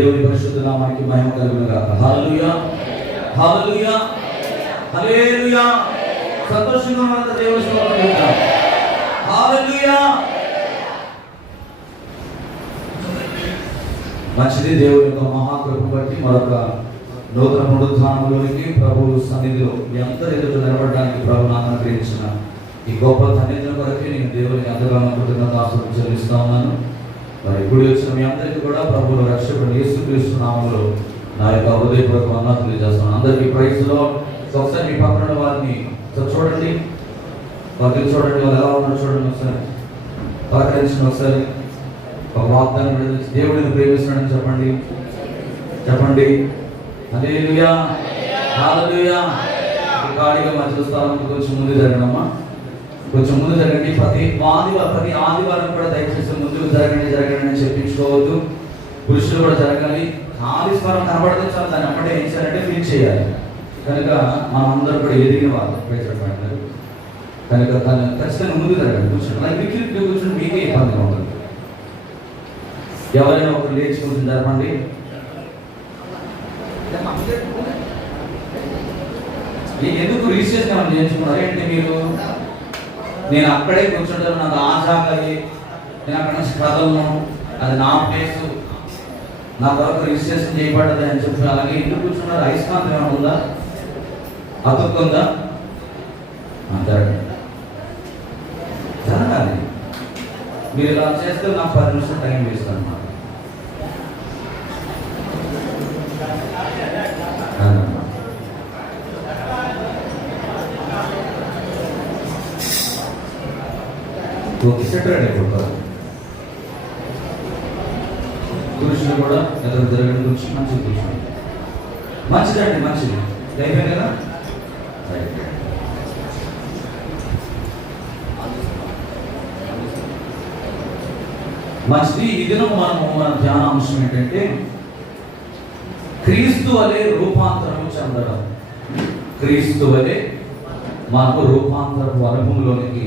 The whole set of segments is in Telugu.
దేవుని పరిశుద్ధ నామానికి మహిమ కలుగును గాక. హల్లెలూయా, హల్లెలూయా, హల్లెలూయా. సంతోషంగా ఉన్నంత దేవుని స్తోత్రం చేద్దాం. హల్లెలూయా. మంచిది. దేవుని యొక్క మహాకృప బట్టి మరొక నూతన పునరుద్ధానంలోనికి ప్రభు సన్నిధిలో మీ అందరి ఎదుట నిలబడడానికి ప్రభు నాకు అనుగ్రహించిన ఈ గొప్ప సన్నిధిని కొరకే నేను దేవునికి ఎంతగానో కృతజ్ఞతాస్తుతులు చెల్లిస్తా ఉన్నాను. మరి ఇప్పుడు వచ్చిన మీ అందరికీ కూడా ప్రభువును రక్షకుడు యేసుక్రీస్తు నామములో నా యొక్క హృదయపూర్వక వందనాలు తెలియజేస్తున్నాను. అందరికీ ప్రైజ్ లార్డ్. ఒకసారి మీ పక్కన వారిని చూడండి, వారిని చూడండి, వాళ్ళు ఎలా ఉన్నారో చూడండి. ఒకసారి పలకరించిన ఒకసారి ఒక వాగ్దానం దేవుడిని ప్రేమిస్తున్నాడని చెప్పండి, చెప్పండి. హల్లెలూయా, హల్లెలూయా. ఖాళీగా మధ్య స్థానంలో కొంచెం ముందు జరగడమ్మా, కొంచెం ముందు జరగండి. ప్రతి ఆదివారం కూడా దయచేసి ముందుకు జరగండి అని చెప్పించుకోవద్దు. పురుషులు కూడా జరగాలి. ఖాళీ స్వరం కనబడితే చాలా దాన్ని అప్పుడే ఏం చేయాలంటే ఫీల్ చేయాలి. కనుక మనం అందరూ కూడా ఎదిగిన వాళ్ళు చెప్పండి. కనుక దాన్ని ఖచ్చితంగా ముందు జరగండి. కూర్చోండి. అలా విక్కిరి కూర్చొని మీకే ఇబ్బందిగా ఉంటుంది. ఎవరైనా ఒకరు లేచి కూర్చొని జరపండి. ఎందుకు రిజిస్ట్రేషన్ ఏమైనా చేయించుకున్నారు ఏంటి మీరు? నేను అక్కడే కూర్చుంటాను, నాకు ఆశాకలి, నేను అక్కడ నుంచి కథలను, అది నా ప్లేసు, నా కొరకు రిజిస్ట్రేషన్ చేయబడ్డది అని చెప్పి అలాగే ఎందుకు కూర్చున్నారు? అయస్కాంతం ఏమైనా ఉందా? అతుక్కుందా? జరగాలి. మీరు ఇలా చేస్తే నాకు 10 నిమిషాలు టైం వేస్తాను అన్నమాట. సెటరేట్ అయిపోతారు. పురుషులు కూడా ఎదురు జరగడం గురించి మంచిది కూర్చోండి. మంచిదండి, మంచిది. అయిపోయింది కదా. మంచిది. ఈ దినం మన ధ్యానాంశం ఏంటంటే క్రీస్తు వలె రూపాంతరం చెందడం. క్రీస్తు వలె మనకు రూపాంతరపు అనుభవంలోనికి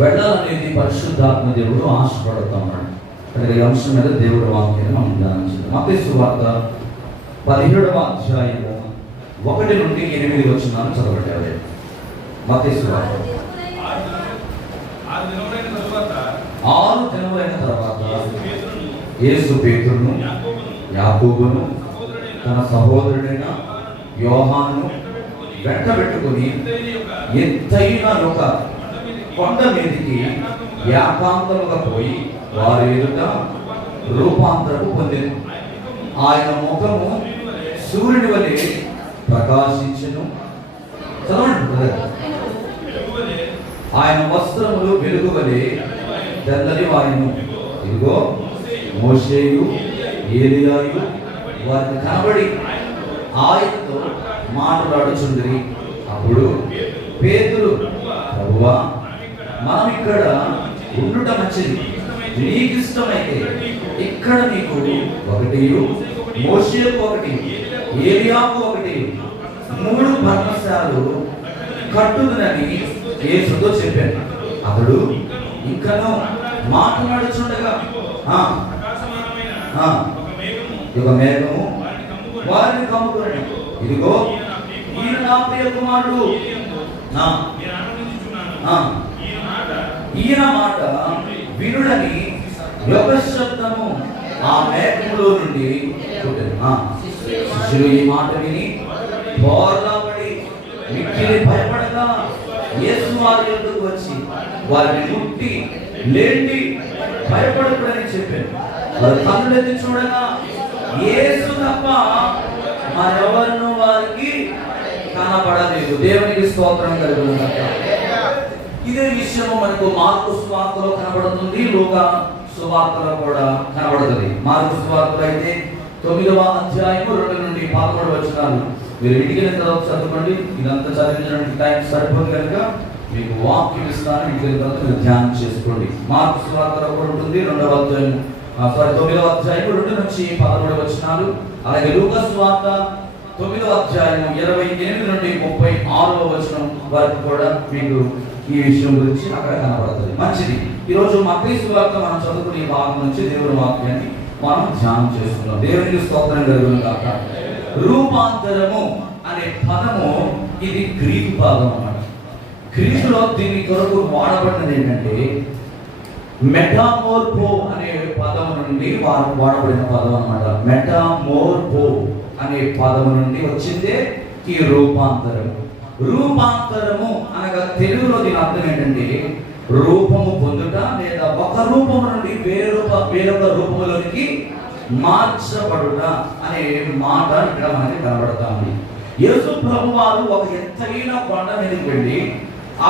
వెళ్ళాలనేది పరిశుద్ధాత్మ దేవుడు ఆశపడుతున్నాడు. కనుక ఈ అంశం మీద దేవుడు వాక్యాన్ని మనం ధ్యానించాలి. మత్తయి సువార్త 17వ అధ్యాయము 1 నుండి 8 వచనాలు చదవబడ్డాయి. మత్తయి సువార్త 6 దినములైన తర్వాత యేసు పేతురును, యాకోబును, తన సహోదరుడైన యోహానును వెంటబెట్టుకుని ఎత్తైన ఒక కొండ మీదికి ఏకాంతముగా పోయి వారి ఎదుట రూపాంతరము పొందెను. ఆయన ముఖము సూర్యుని వలె ప్రకాశించెను. చదవండి. ఆయన వస్త్రములు వెలుగు వలె తెల్లని వారిను. ఇదిగో మోషేయు ఏలియాయు వారిని కనబడి ఆయనతో మాట్లాడుచుండిరి. అప్పుడు పేతురు, ప్రభువా, మనం ఇక్కడ ఉండుట మంచిది. నీకు ఇష్టమైతే ఇక్కడ నీకు 1, మోషేకు 1, ఏలియాకు 1, 3 పర్ణశాలలు కట్టుదునని యేసుతో చెప్పాను. అతడు ఇంకనూ మాట్లాడుచుండగా ఒక మేఘము వారిని కమ్ముకుని, ఇదిగో ఈయన నా ప్రియ కుమారుడు, ఈయన మాట వినుడని యొక్క శబ్దము ఆ మేఘములో నుండి శిష్యులు ఈ మాట విని బోర్లాపడి మిక్కిలి భయపడగా యేసు వారి యొద్దకు వచ్చి వారిని ముట్టి లేండి, భయపడకూడదని చెప్పాను. వారు కన్నులెత్తి చూడగా యేసు తప్ప మరెవరూ వారికి కనబడలేదు. దేవునికి స్తోత్రం కలుగును గాక. ఇదే విషయం మనకు మార్కు సువార్తలో కనబడుతుంది, లూకా సువార్తలో కూడా కనబడుతుంది. మార్కు సువార్తలో అయితే 9వ అధ్యాయము 2 నుండి 13 వచనాలు మీరు ఇంటికి తర్వాత చదువుకోండి. ఇదంతా చదివించడానికి టైం సరిపోదు కనుక మీకు వాక్యం ఇస్తాను. ఇంటికి తర్వాత మీరు ధ్యానం చేసుకోండి. మార్కు సువార్తలో కూడా ఉంటుంది 9వ అధ్యాయం 2 నుంచి 13 వచనాలు. అలాగే లూకా సువార్త 9వ అధ్యాయం 28 నుండి 36వ వచనం వరకు కూడా మీకు ఈ విషయం గురించి అక్కడ కనబడుతుంది. మంచిది. ఈరోజు మత్తయి సువార్త మనం చదువుకునే భాగం నుంచి దేవుని వాక్యాన్ని మనం ధ్యానం చేసుకుందాం. దేవునికి స్తోత్రం కలుగును గాక. రూపాంతరము అనే పదము ఇది గ్రీకు పదం అన్నమాట. గ్రీకులో దీని కొరకు వాడబడినది ఏంటంటే మెటామోర్ఫో అనే పదం నుండి వాడబడిన పదం అన్నమాట. మెటామోర్ఫో అనే పదం నుండి వచ్చిందే ఈ రూపాంతరము. రూపాంతరము అనగా తెలుగులో దీని అర్థం ఏంటంటే రూపము పొందుట లేదా ఒక రూపము నుండి వేరొక రూపములోనికి మార్చబడుట అనే మాట ఇక్కడ మనకి కనబడతా ఉంది. యేసు ప్రభు వారు ఒక ఎత్తైన కొండ మీదకి వెళ్ళి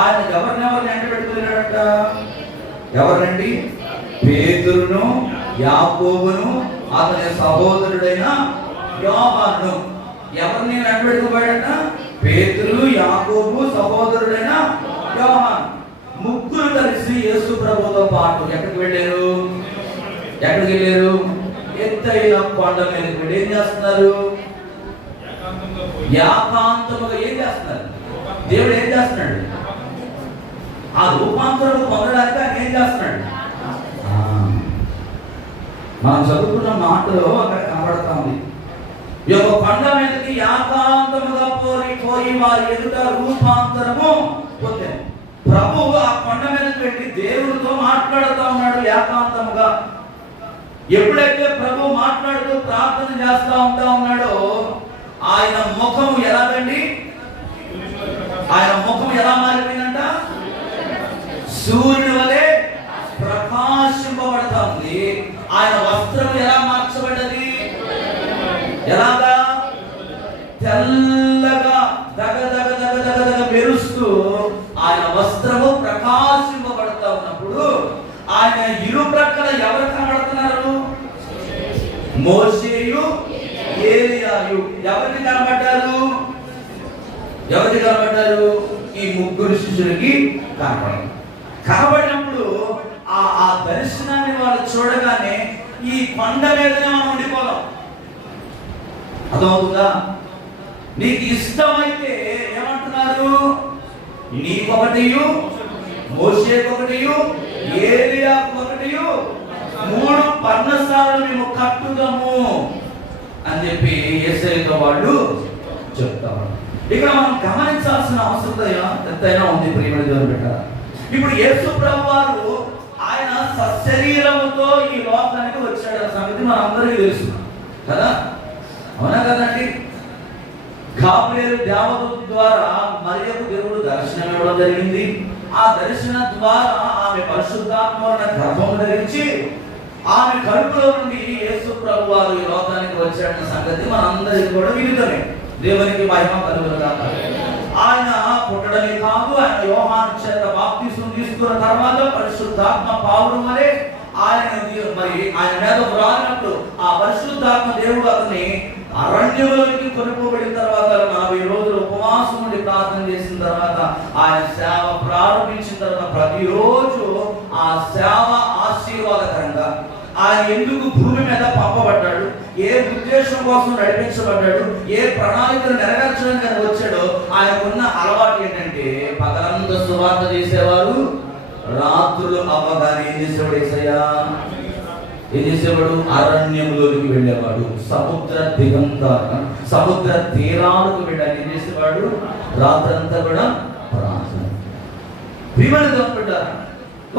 ఆయన ఎవరినెవరిని ఎంట పెట్టుకున్నాడట? ఎవరండి? పేతురును, యాకోబును, అతని సహోదరుడైన యోహాను. ఎవరిని ఎంట పెట్టుకోబోయాడట? పేతురు, యాకోబు, సహోదరుడైన యోహాను. ముగ్గురు కలిసి యేసు ప్రభుతో పాటు ఎక్కడికి వెళ్ళారు? ఎత్తైన కొండ మీదకి వెళ్ళి ఏం చేస్తున్నారు? ఏకాంతముగా ఏం చేస్తున్నారు? దేవుడు ఏం చేస్తున్నాడు? ఆ రూపాంతరం పొందడానికి ఆయన ఏం చేస్తున్నాడు? మనం చదువుకున్న మాటలో అక్కడ కనబడతా ఉంది. ఈ యొక్క కొండ మీదకి ఏకాంతముగా పోయి వారి ఎదుట రూపాంతరము పొందారు. ప్రభువు ఆ కొండ మీదకి వెళ్ళి దేవుడితో మాట్లాడుతూ ఉన్నాడు ఏకాంతముగా. ఎప్పుడైతే ప్రభు మాట్లాడుతూ ప్రార్థన చేస్తూ ఉన్నాడో ఆయన ముఖము ఎలాగండి? ఆయన ముఖం ఎలా మారిపోయిందంట? సూర్యుని వలె ప్రకాశింపబడుతుంది. ఆయన వస్త్రం ఎలా మార్చబడ్డది? ఎలాగా? తెల్లగా దగ మెరుస్తూ ఆయన వస్త్రము ప్రకాశింపబడుతూ ఉన్నప్పుడు ఆయన ఇరు ప్రక్కల ఎవరు కనబడుతున్నారు? మోషేయు, ఏలియాయు. ఎవరికి కనబడ్డారు? ఈ ముగ్గురు శిష్యులకి కనబడినప్పుడు ఆ దర్శనాన్ని వాళ్ళు చూడగానే ఈ కొండ మీదనే మనం ఉండిపోదాం. అదవుతుందా? నీకు ఇష్టమైతే ఏమంటున్నారు? నీకొకటియు, మోషేకొకటియు, ఏలియాకొకటియు 3 పర్ణశాలలు మేము కట్టుదాము అని చెప్పి యేసయ్యతో వాళ్ళు చెప్తారు. ఇక్కడ మనం గమనించాల్సిన అవసరం ఎంతైనా ఉంది ప్రియమైన దేవుని బిడ్డ. ఇప్పుడు యేసు ప్రభు వారు ఆయన సశరీరముతో ఈ లోకానికి వచ్చాడు సంగతి మనందరికీ తెలుసు కదా, అవునా కదండి? గాబ్రియేలు దేవదూత ద్వారా మరియకు దేవుడు దర్శనం ఇవ్వడం జరిగింది. ఆ దర్శనం ద్వారా ఆమె పరిశుద్ధాత్మ గర్భం ధరించి ఆమె కడుపులో నుండి యేసు ప్రభు వారు ఈ లోకానికి వచ్చాడన్న సంగతి మనందరికీ కూడా విదితమే. దేవునికి మహిమ కలుగును గాక. ఆయన పుట్టడమే కాదు, ఆయన యోహాను చేత బాప్తిస్మం తీసుకున్న తర్వాత పరిశుద్ధాత్మ పావురం వలె ఆయన మీద రానప్పుడు ఆ పరిశుద్ధాత్మ దేవుడు అతన్ని అరణ్యంలోకి కొనుక్కోబడిన తర్వాత 40 రోజులు ఉపవాసం ఉండి ప్రార్థన చేసిన తర్వాత ఆయన సేవ ప్రారంభించిన తర్వాత ప్రతిరోజు ఆ సేవ ఆశీర్వాదకరంగా ఆయన ఎందుకు భూమి మీద పంపబడ్డాడు, ఏ ఉద్దేశం కోసం నడిపించబడ్డాడు, ఏ ప్రణాళికలు నెరవేర్చడానికి వచ్చాడో ఆయనకున్న అలవాటు ఏంటంటే పగలంతా సువార్త చేసేవారు, రాత్రులు అవ్వగానే ఏం చేసేవాడు? యేసయ్య ఏం చేసేవాడు? అరణ్యంలోకి వెళ్ళేవాడు. సముద్ర తీరాలకు వెళ్ళాలి. ఏం చేసేవాడు? రాత్రంతా కూడా ప్రార్థన.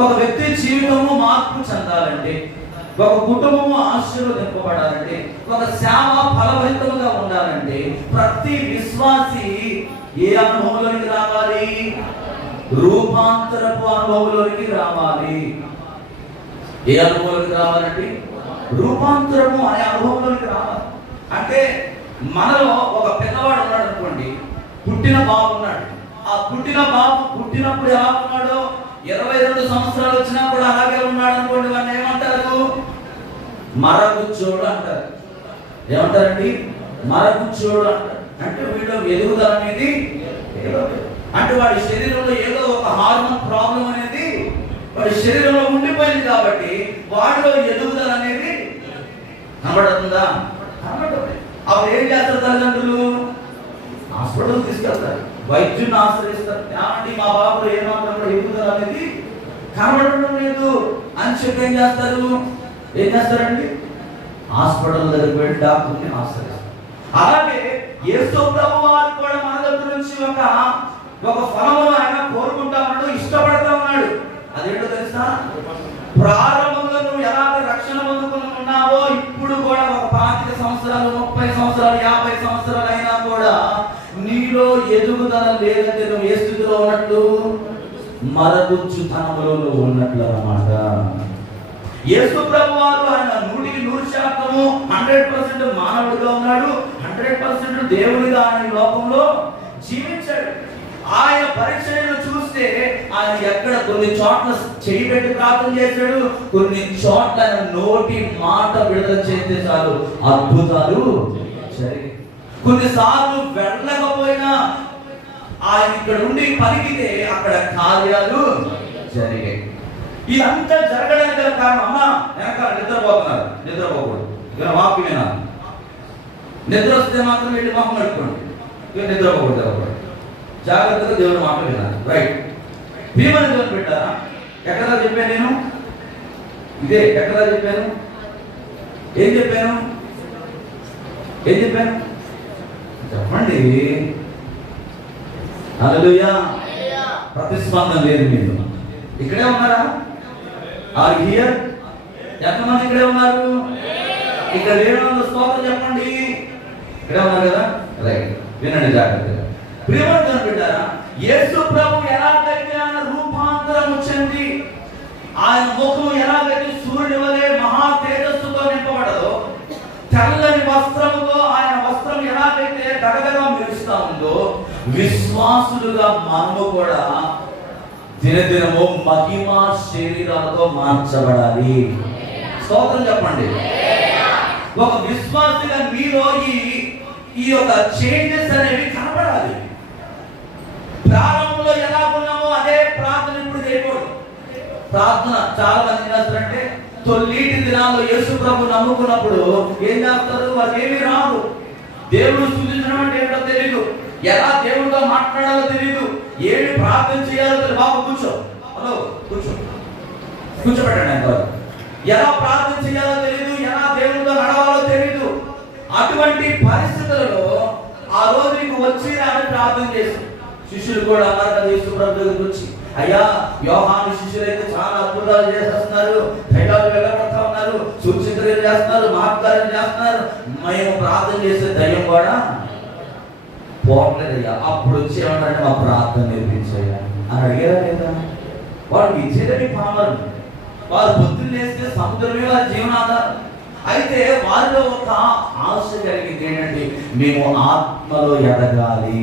ఒక వ్యక్తి జీవితము మార్పు చెందాలంటే, ఒక కుటుంబము ఆశీర్వదింపబడాలంటే, ఒక సేవ ఫలభరితముగా ఉండాలంటే ప్రతి విశ్వాసి ఏ అనుభవంలోకి రావాలి? రూపాంతరపు అనుభవంలోకి రావాలి. ఏ అనుభవంలోకి రావాలంటే రూపాంతరము అనే అనుభవంలోకి రావాలి. అంటే మనలో ఒక పెద్దవాడు ఉన్నాడు అనుకోండి, పుట్టిన బాబు ఉన్నాడు. ఆ పుట్టిన బాబు పుట్టినప్పుడు ఎలా ఉన్నాడో 22 సంవత్సరాలు వచ్చినా కూడా అలాగే ఉన్నాడు అనుకోండి, వాడిని ఏమంటారు? మరగుచ్చోడు అంటారు. ఏమంటారండి? మరగుచ్చోడు అంటారు. అంటే వీళ్ళు ఎదుగుదల అనేది అంటే వాడి శరీరంలో ఏదో ఒక హార్మోన్ ప్రాబ్లం అనేది వాడి శరీరంలో ఉండిపోయింది కాబట్టి వాడిలో ఎదుగుదల అనేది కనబడుతుందా? అప్పుడు ఏం చేస్తారు? తల్లిదండ్రులు హాస్పిటల్ తీసుకెళ్తారు, వైద్యుని ఆశ్రయిస్తారు. ఏమంటే మా బాబులో ఏమాత్రం ఎదుగుదల అనేది కనబడటం లేదు అని చెప్పి ఏం చేస్తారండి? హాస్పిటల్ దగ్గరికి వెళ్ళి డాక్టర్ని ఆశ్రయిస్తాం. అలాగే యేసు ప్రభు వారు కూడా మన దగ్గర నుంచి ఒక ఫలమును ఆయన కోరుకుంటా ఉన్నాడు, ఇష్టపడతా ఉన్నాడు. అదేంటో తెలుసా? ప్రారంభంలో నువ్వు ఎలాగ రక్షణ పొందుకుని ఉన్నావో ఇప్పుడు కూడా ఒక 25 సంవత్సరాలు 30 సంవత్సరాలు 50 సంవత్సరాలు అయినా కూడా నీలో ఎదుగుదల లేదంటే నువ్వు ఏ స్థితిలో ఉన్నట్లు? మరగుచ్చుతనంలో నువ్వు ఉన్నట్లు అన్నమాట. యేసు ప్రభు వారు ఆయన 100% 100% మానవుడిగా ఉన్నాడు, 100% దేవుడిగా ఆయన లోకంలో జీవించాడు. ఆయన పరిచర్యను చూస్తే ఆయన ఎక్కడ కొన్ని చోట్ల చేయి పెట్టి ప్రార్థన చేశాడు, కొన్ని చోట్ల ఆయన నోటి మాట విడుదల చేస్తే చాలు అద్భుతాలు జరిగాయి. కొన్నిసార్లు వెళ్ళకపోయినా ఆయన ఇక్కడ ఉండి పలికితే అక్కడ కార్యాలు జరిగాయి. ఇదంతా జరగడానికి గల కారణం అమ్మ వెనకాల నిద్రపోతున్నారు, నిద్రపోకూడదు. ఇక్కడ వాక్యమేనా? నిద్ర వస్తే మాత్రం వెళ్ళి మొహం కట్టుకోండి, నిద్రపోకూడదు. జాగ్రత్తగా దేవుడు మాట వినాలి. రైట్. భీమని దేవుడు పెట్టారా? ఎక్కడ చెప్పాను నేను? ఇదే ఎక్కడ చెప్పాను? ఏం చెప్పాను? చెప్పండి. హల్లెలూయా. ప్రతిస్పందన లేదు. మీరు ఇక్కడే ఉన్నారా? Are here? ఎంతమంది ఇక్కడే ఉన్నారు? ఇక్కడ లేని స్తోత్రం చెప్పండి. ఇక్కడే ఉన్నారు కదా? రైట్. వినండి జాగ్రత్తగా. ప్రియమైన బిడ్డారా, యేసు ప్రభు ఎలాగైతే ఆయన రూపాంతరము చెంది ఆయన ముఖము ఎలాగైతే సూర్యుని వలె మహా తేజస్సుతో నింపబడదో, తెల్లని వస్త్రముతో ఆయన వస్త్రం ఎలాగైతే దగదగా మెరుస్తా ఉందో, విశ్వాసులుగా మనము కూడా దినదినము మహిమా శరీరాలతో మార్చబడాలి. స్తోత్రం చెప్పండి. ఒక విశ్వాసిగా మీలో ఈ యొక్క చేంజెస్ అనేవి కనబడాలి. ప్రారంభంలో ఎలా ఉన్నామో అదే ప్రార్థన ఇప్పుడు చేయకూడదు. ప్రార్థన చాలా మంది చేస్తారంటే తొలిటి దినాల్లో యేసు ప్రభు నమ్ముకున్నప్పుడు ఏం చేస్తారు? వాళ్ళు ఏమీ రాదు. దేవుడు స్తుతించడం అంటే ఏంటో తెలియదు, ఎలా దేవుడితో మాట్లాడాలో తెలియదు, ఏమి ప్రార్థన చేయాలో తెలియదు. బాబు కూర్చో, హలో కూర్చోబెట్టండి. అంత ఎలా ప్రార్థన చేయాలో తెలియదు, ఎలా దేవుడితో నడవాలో తెలియదు. అటువంటి పరిస్థితులలో ఆ రోజు నీకు వచ్చి అని ప్రార్థన చేసి శిష్యులు కూడా అన్నారు కదా యేసు ప్రభు దగ్గరికి వచ్చి, అయ్యా యోహాను శిష్యులు అయితే చాలా అద్భుతాలు చేసేస్తున్నారు, దయ్యాలు వెళ్ళబడతా ఉన్నారు, సూచక్రియలు చేస్తున్నారు, మహత్కార్యం చేస్తున్నారు, మేము ప్రార్థన చేసే దయ్యం కూడా పోవట్లేదయ్యా. అప్పుడు వచ్చి ఏమంటారంటే మా ప్రార్థన నేర్పించయ్యా అని అడిగారా లేదా? వాడు విద్యలని పామరు, వారు పొద్దున్న లేస్తే సముద్రమే వారి జీవనాధారం. అయితే వారిలో ఒక ఆశ కలిగింది ఏంటంటే మేము ఆత్మలో ఎదగాలి,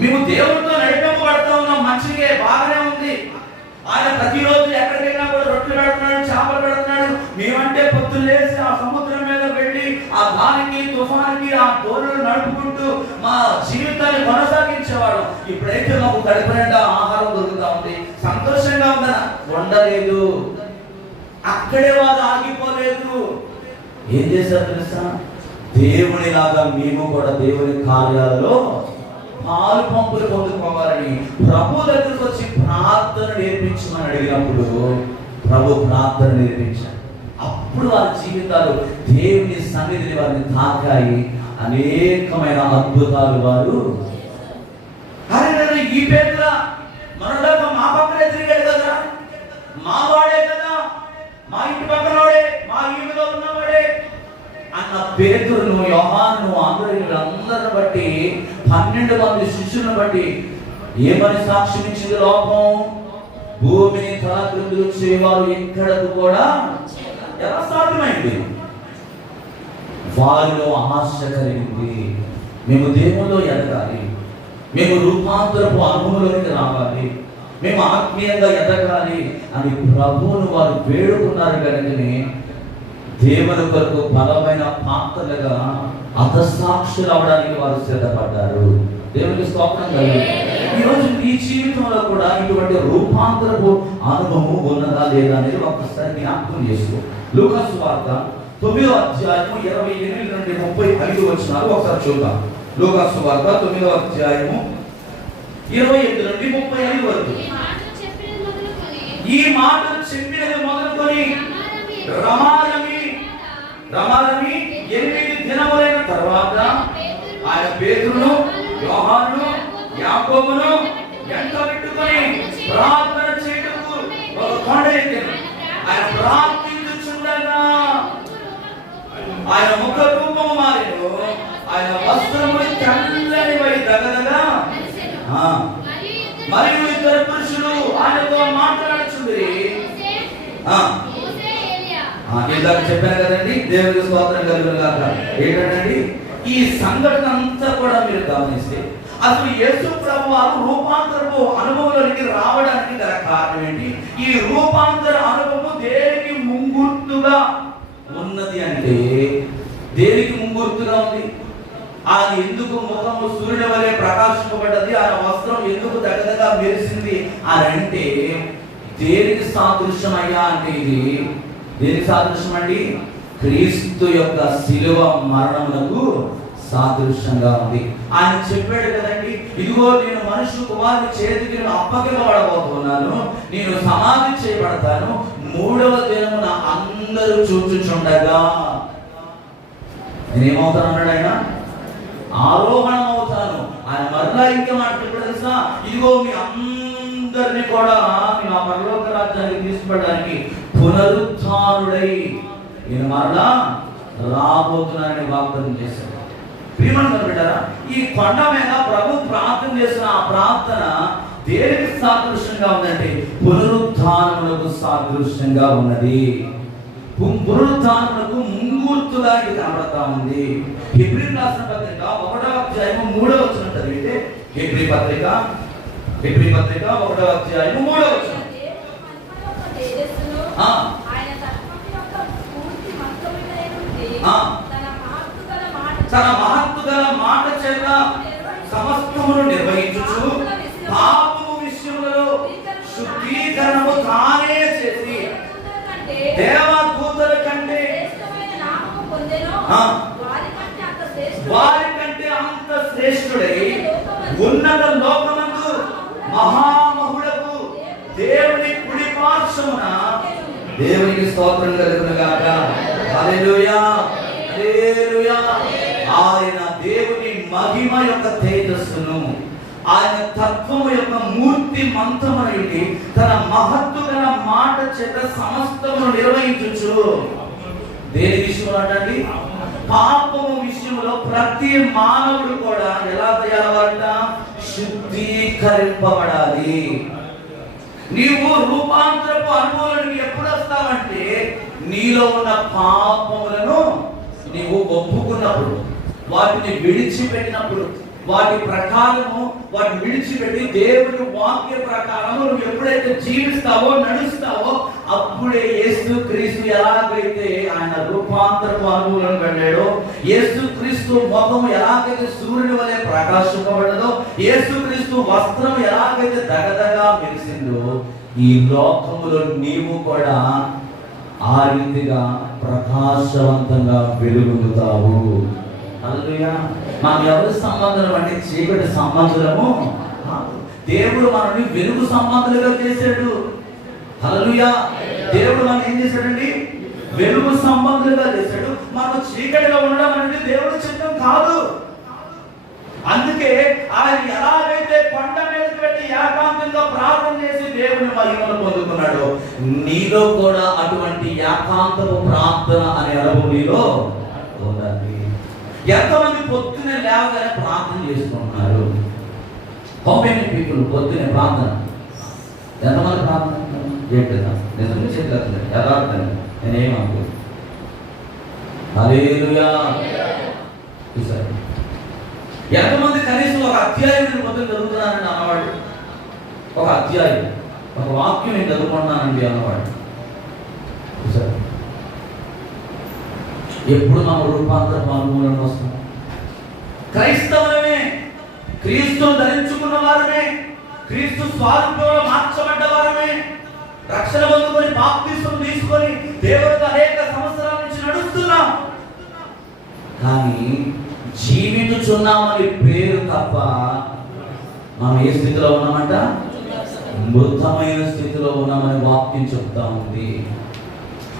మేము దేవుడితో నడిపింపబడతా ఉన్నాం, మంచిగా బాగానే ఉంది. ఆయన ప్రతిరోజు ఎక్కడికైనా కూడా రొట్టెలు పెడుతున్నాడు, చేపలు పెడుతున్నాడు. మేమంటే పొద్దున్న లేసి ఆ సముద్రం మీద వెళ్ళి ఆ గాలికి తుఫానికి ఆ దోణులు నడుపుకుంటూ మా జీవితాన్ని కొనసాగించేవాడు. ఇప్పుడైతే మాకు కడుపు నిండా ఆహారం దొరుకుతా ఉంది, సంతోషంగా ఉందా? ఉండలేదు. అక్కడే వారు ఆగిపోలేదు. ఏం చేశారు తెలుసా? దేవునిలాగా మేము కూడా దేవుని కార్యాలలో పాలు పంపులు పొందుకోవాలని ప్రభు దగ్గరకు వచ్చి ప్రార్థన నేర్పించమని అడిగినప్పుడు ప్రభు ప్రార్థన నేర్పించాడు. అప్పుడు వారి జీవితాలు దేవుని సన్నిధిని వారిని తాకాయి, అనేకమైన అద్భుతాలు వారు. అరే ఈ పేద మనలో మా పక్కనే తిరిగాడు కదా, మావాడే కదా, మా ఇంటి పక్కనోడే, మా ఈమెలో ఉన్నవాడే అన్న పేతురును యోహాను అందరిని బట్టి 12 మంది శిష్యులను బట్టి ఏమని సాక్ష్యం ఇచ్చింది లోకం? భూమిని తలక్రిందులు చేయవారు ఎక్కడకు కూడా ఎలా సాధ్యమైంది? వారిలో ఆశ కలిగింది, మేము దేవుల్లో ఎదగాలి, మేము రూపాంతరపు అనుభవంలోకి రావాలి, మేము ఆత్మీయంగా ఎదగాలి అని ప్రభువును వారు వేడుకున్నారు. కనుకనే దేవుని కొరకు బలమైన పాత్రలుగా అతసాక్షులు అవడానికి వారు సిద్ధపడ్డారు. దేవునికి స్తోత్రం కలుగును. ఈరోజు ఈ జీవితంలో కూడా ఇటువంటి రూపాంతరపు అనుభవం ఉన్నదా లేదా అనేది ఒక్కసారి జ్ఞాపకం చేసుకో. లూకా సువార్త 9వ అధ్యాయము 28 నుండి 35 వచనాలు ఒకసారి చూద్దాం. లూకా సువార్త 9వ అధ్యాయము 28 నుండి 35 వరకు. ఈ మాటలు చెప్పినది మొదలుకొని రమారమి రమారమి 8 దినములైన తర్వాత ఆయన పేతురును, యోహానును, యాకోబును వెంటబెట్టుకొని ప్రార్థన చేయుటకు ఒక కొండ ఎక్కెను. ఆయన ప్రార్థించుచుండగా ఆయన ముఖ రూపము మారెను. ఆయన వస్త్రములు తెల్లనివై దగదగా మరియు ఇద్దరు పురుషులు ఆయనతో మాట్లాడుచుండిరి. ఇందాక చెప్పాను కదండి, దేవుడికి స్తోత్రం కలుగును గాక. ఏంటండి ఈ సంఘటన అంతా కూడా మీరు గమనిస్తే అసలు యేసు ప్రభువారు రూపాంతరపు అనుభవంలోనికి రావడానికి గల కారణం ఏంటి? ఈ రూపాంతర అనుభవం దేనికి ముంగుర్తుగా ఉన్నది అంటే, దేనికి ముంగుర్తుగా ఉంది? ఆయన ఎందుకు ముఖము సూర్యుని వలె ప్రకాశింపబడ్డది, ఆయన వస్త్రం ఎందుకు దగ్గరగా మెరిసింది అని అంటే, దేనికి సాదృశ్యం అయ్యా అంటే ఇది దేనికి సాదృశ్యం అండి? క్రీస్తు యొక్క శిలువ మరణమునకు సాదృశ్యంగా ఉంది. ఆయన చెప్పాడు కదండి, ఇదిగో నేను మనుష్య కుమారుని చేతికి అప్పగింపబడబోతున్నాను, నేను సమాధి చేయబడతాను, 3వ దినమున అందరూ చూచుచుండగా నేనేమవుతాను అన్నాడు ఆయన? ఆరోహణం అవుతాను. ఆయన మరలా ఇంకే మాట చెప్పాడు తెలుసా? ఇదిగో మీ అందరినీ కూడా నేను ఆ పరలోక రాజ్యానికి తీసుకుపోవడానికి పునరుత్థానుడై నేను మరలా రాబోతున్నానని వాగ్దానం చేశాడు. ప్రియమంటారు బిడ్డారా, ఈ కొండ మీద ప్రభు ప్రార్థన చేసిన ఆ ప్రార్థన దేనికి సాదృశ్యంగా ఉందంటే పునరుత్థానమునకు సాదృశ్యంగా ఉన్నది. పునరుత్థానమునకు ముంగుర్తుగా ఇది కనబడతా ఉంది. హెబ్రీ రాసిన పత్రిక 1వ అధ్యాయం 3వ వచనం చదివితే, హెబ్రీ పత్రిక 1వ అధ్యాయం 3వ వచనం, తన మహత్తు గల మాట చేత సమస్తమును నిర్వహించుచు పాపము విషయములలో శుద్ధీకరణము తానే చేసి దేవదూతల కంటే వారికంటే అంత శ్రేష్ఠుడై ఉన్నత లోకమందు మహామహుడకు దేవుని కుడి పార్శ్వమున దేవునికి స్తోత్రం కలుగును గాక. హల్లెలూయా, హల్లెలూయా. ఆయన దేవుని మహిమ యొక్క తేజస్సును, ఆయన తత్వము యొక్క మూర్తి మంత్రమునయుండి తన మహత్తు గల మాట చేత సమస్తమును నిర్వహించుచు దేని విషయంలో అంటండి? పాపము విషయంలో ప్రతి మానవుడు కూడా ఎలా తయారవాలంట? శుద్ధీకరింపబడాలి. నీవు రూపాంతరపు అనుభవాలను ఎప్పుడు వస్తావంటే నీలో ఉన్న పాపములను నీవు ఒప్పుకున్నప్పుడు, వాటిని విడిచిపెట్టినప్పుడు, వాటి ప్రకారము వాటిని విడిచిపెట్టి దేవుని వాక్య ప్రకారము నువ్వు ఎప్పుడైతే జీవిస్తావో నడుస్తావో అప్పుడే యేసు క్రీస్తు ఎలాగైతే ఆయన రూపాంతరపు అనుభవాలను వెళ్ళాడో, యేసు క్రీస్తు ముఖము ఎలాగైతే సూర్యుని వలె ప్రకాశింపబడ్డదో, యేసు క్రీస్తు వస్త్రం ఎలాగైతే దగదగా మెరిసిందో, ఈ లోకములో నీవు కూడా ఆ రీతిగా ప్రకాశవంతంగా వెలుగొందుతావు. హల్లెలూయా. మనం ఎవరి సంబంధం అంటే చీకటి సంబంధము. దేవుడు మనల్ని వెలుగు సంబంధులుగా చేశాడు. హల్లెలూయా. దేవుడు మనం ఏం చేశాడండి? వెలుగు సంబంధులుగా చేశాడు. మనం చీకటిలో ఉండడం అనేది దేవుడు చిత్తం కాదు. అందుకే ఆయన ఎలాగైతే కొండ మీదకి వెళ్ళి ఏకాంతంగా ప్రార్థన చేసి దేవుని మహిమను పొందుకున్నాడు, నీలో కూడా అటువంటి ఏకాంతపు ప్రార్థన అనే అనుభవం నీలో ఉండాలి. ఎంతమంది పొద్దునే లేవగానే ప్రార్థన చేసుకుంటున్నారు? హౌ మెనీ పీపుల్ పొద్దునే ప్రార్థన? ఎంతమంది ప్రార్థన ఏంటా? నిజంగా చేతులు యథార్థంగా నేనేమనుకో. హల్లెలూయా. చూసారు ఎంతమంది కనీసం ఒక అధ్యాయం నేను మొదలు చదువుతున్నానండి అన్నవాడు, ఒక అధ్యాయం ఒక వాక్యం నేను చదువుకున్నానండి అన్నవాడు. చూసారు ఎప్పుడు మనం రూపాంతర అనుభవంలోకి వస్తాం? క్రైస్తవులమే, క్రీస్తును ధరించుకున్న వారమే, క్రీస్తు స్వరూపంలో మార్చబడ్డ వారమే, రక్షణ పొందుకొని బాప్తిస్మం తీసుకొని దేవుడితో అనేక సంవత్సరాల నుంచి నడుస్తున్నాం. కానీ జీవించుచున్నామని పేరు తప్ప మనం ఏ స్థితిలో ఉన్నామంట? మృతమైన స్థితిలో ఉన్నామని వాక్యం చెప్తా ఉంది.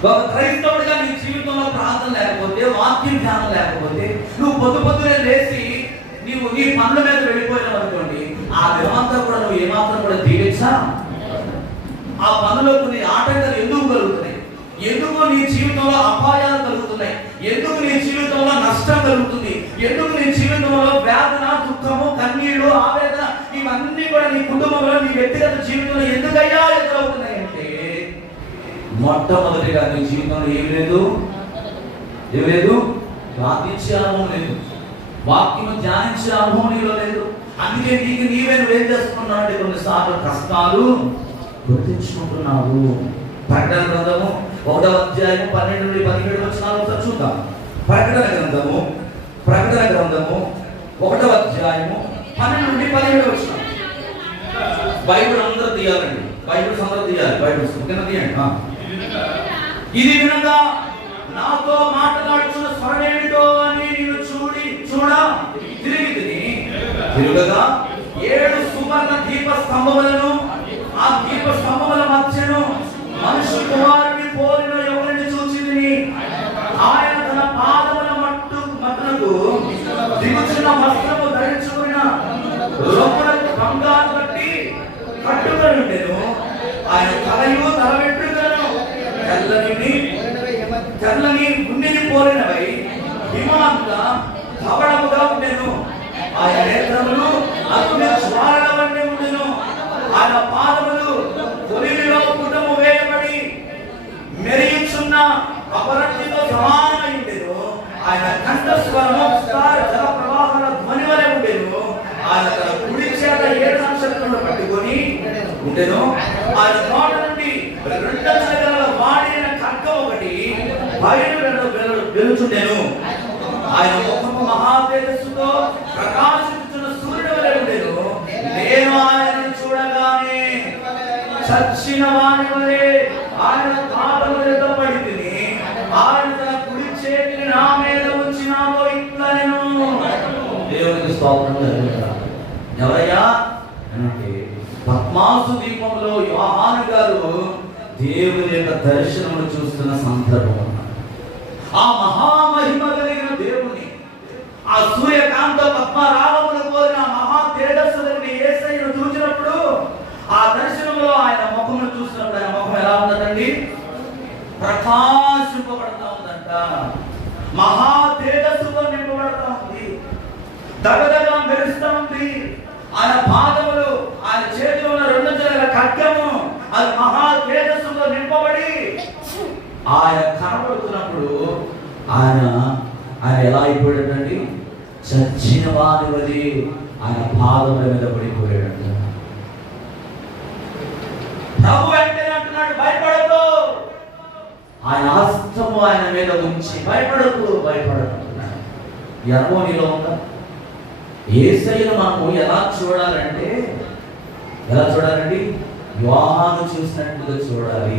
ఒక క్రైస్తవుడిగా నీ జీవితంలో ప్రార్థన లేకపోతే, వాక్యం ధ్యానం లేకపోతే, నువ్వు పొద్దునే లేచి నీ పనుల మీద వెళ్ళిపోయినావు అనుకోండి, ఆ దినమంతా కూడా నువ్వు ఏమాత్రం కూడా దీవించా. ఆ పనులో కొన్ని ఆటంకాలు ఎందుకు కలుగుతున్నాయి? ఎందుకు నీ జీవితంలో అపాయాలు కలుగుతున్నాయి? ఎందుకు నీ జీవితంలో నష్టం కలుగుతుంది? ఎందుకు నీ జీవితంలో వేదన, దుఃఖము, కన్నీళ్లు, ఆవేదన ఇవన్నీ కూడా నీ కుటుంబంలో, నీ వ్యక్తిగత జీవితంలో ఎందుకయ్యా ఎదురవుతున్నాయి అంటే, మొట్టమొదటిగా నీ జీవితంలో ఏమి లేదు, ప్రార్థించే అనుభవం లేదు, వాక్యం ధ్యానించే అనుభవం నీలో లేదు. అందుకే నువ్వేం చేస్తున్నావు అంటే కొన్నిసార్లు కష్టాలు గుర్తించుకుంటున్నావు. ప్రకటన గ్రంథము 1వ అధ్యాయం 12 నుండి 17 వచనాలు ఒకసారి చూద్దాం. ప్రకటన గ్రంథము 1వ అధ్యాయము 12 నుండి 17 వచనాలు. బైబిల్ అందరూ తీయాలండి, బైబిల్స్ అందరూ తీయాలి, బైబిల్స్ ఓకేనా? తీయండి. ఇది వినగా నాతో మాట్లాడుతున్న స్వరమేమిటో అని నేను తిరుగగా 7 సువర్ణ దీప స్తంభములను, ఆ దీప స్తంభముల మధ్యను మనుష్య కుమారుని పోలిన ఎవరిని చూచితిని. ఆయన తన పాదముల మట్టుకు దిగుచున్న వస్త్రము ధరించుకున్న రొమ్ములకు బంగారు కట్టి కట్టుకొని ఉండెను. ఆయన తలయు తల వెంట్రుకలను తెల్లని ఉన్నిని పోలినవై హిమాంగా ధవళముగా ఉండెను. ఆయన నేత్రములు అగ్ని జ్వాలల వలె ఉండెను. ఆయన పాదములు కొలిమిలో పుటము వేయబడి మెరియుచున్న అపరక్తితో సమానమై ఉండెను. ఆయన కంఠస్వరము జల ప్రవాహాల ధ్వని వలె ఉండెను. ఆయన తన కుడి చేత 7 నక్షత్రములు పట్టుకొని ఉండెను. ఆయన నోట నుండి 2 అంచెల వాడిన ఖడ్గం ఒకటి వెలుచుండెను. ఆయన ముఖము మహా తేజస్సుతో ప్రకాశించుచున్న సూర్యుని వలె ఉండెను. నేను ఆయనను చూడగానే చచ్చిన వాని వలె ఆయన పాదముల యొద్ద పడితిని. ఆయన తన కుడి చేతిని నా మీద ఉంచి నాతో ఇట్లనెను. దేవునికి స్తోత్రం. ఎవరయ్యా అంటే పద్మాసు దీపంలో యోహాను గారు దేవుని యొక్క దర్శనమును చూస్తున్న సందర్భం. ఆ మహామహిమ కలిగిన దేవుని, ఆ సూర్యకాంత పద్మరాగములు కోరిన మహా తేజస్సు కలిగిన యేసయ్యను చూసినప్పుడు, ఆ దర్శనంలో ఆయన ముఖమును చూసినప్పుడు ఆయన ముఖం ఎలా ఉందండి? ప్రకాశింపబడతా ఉందంట. మహా తేజస్సుతో నింపబడతా ఉంది, దగదగా మెరుస్తూ ఉంది. ఆయన పాదములు, ఆయన చేతిలో ఉన్న 2 అంచెల ఖడ్గము అది మహా తేజస్సుతో నింపబడి ఆయన కనబడుతున్నప్పుడు ఆయన ఎలా అయిపోయాడండి? చచ్చిన వాని వది ఆయన పాదముల మీద పడిపోయాడు. ప్రభు వెంటనే అంటున్నాడు, భయపడకు. ఆయన హస్తము ఆయన మీద ఉంచి భయపడకు అంటున్నాడు. ఈ అనుభవం నీలో ఉందా? యేసయ్యను మనము ఎలా చూడాలండి? యోహాను చూసినట్టుగా చూడాలి.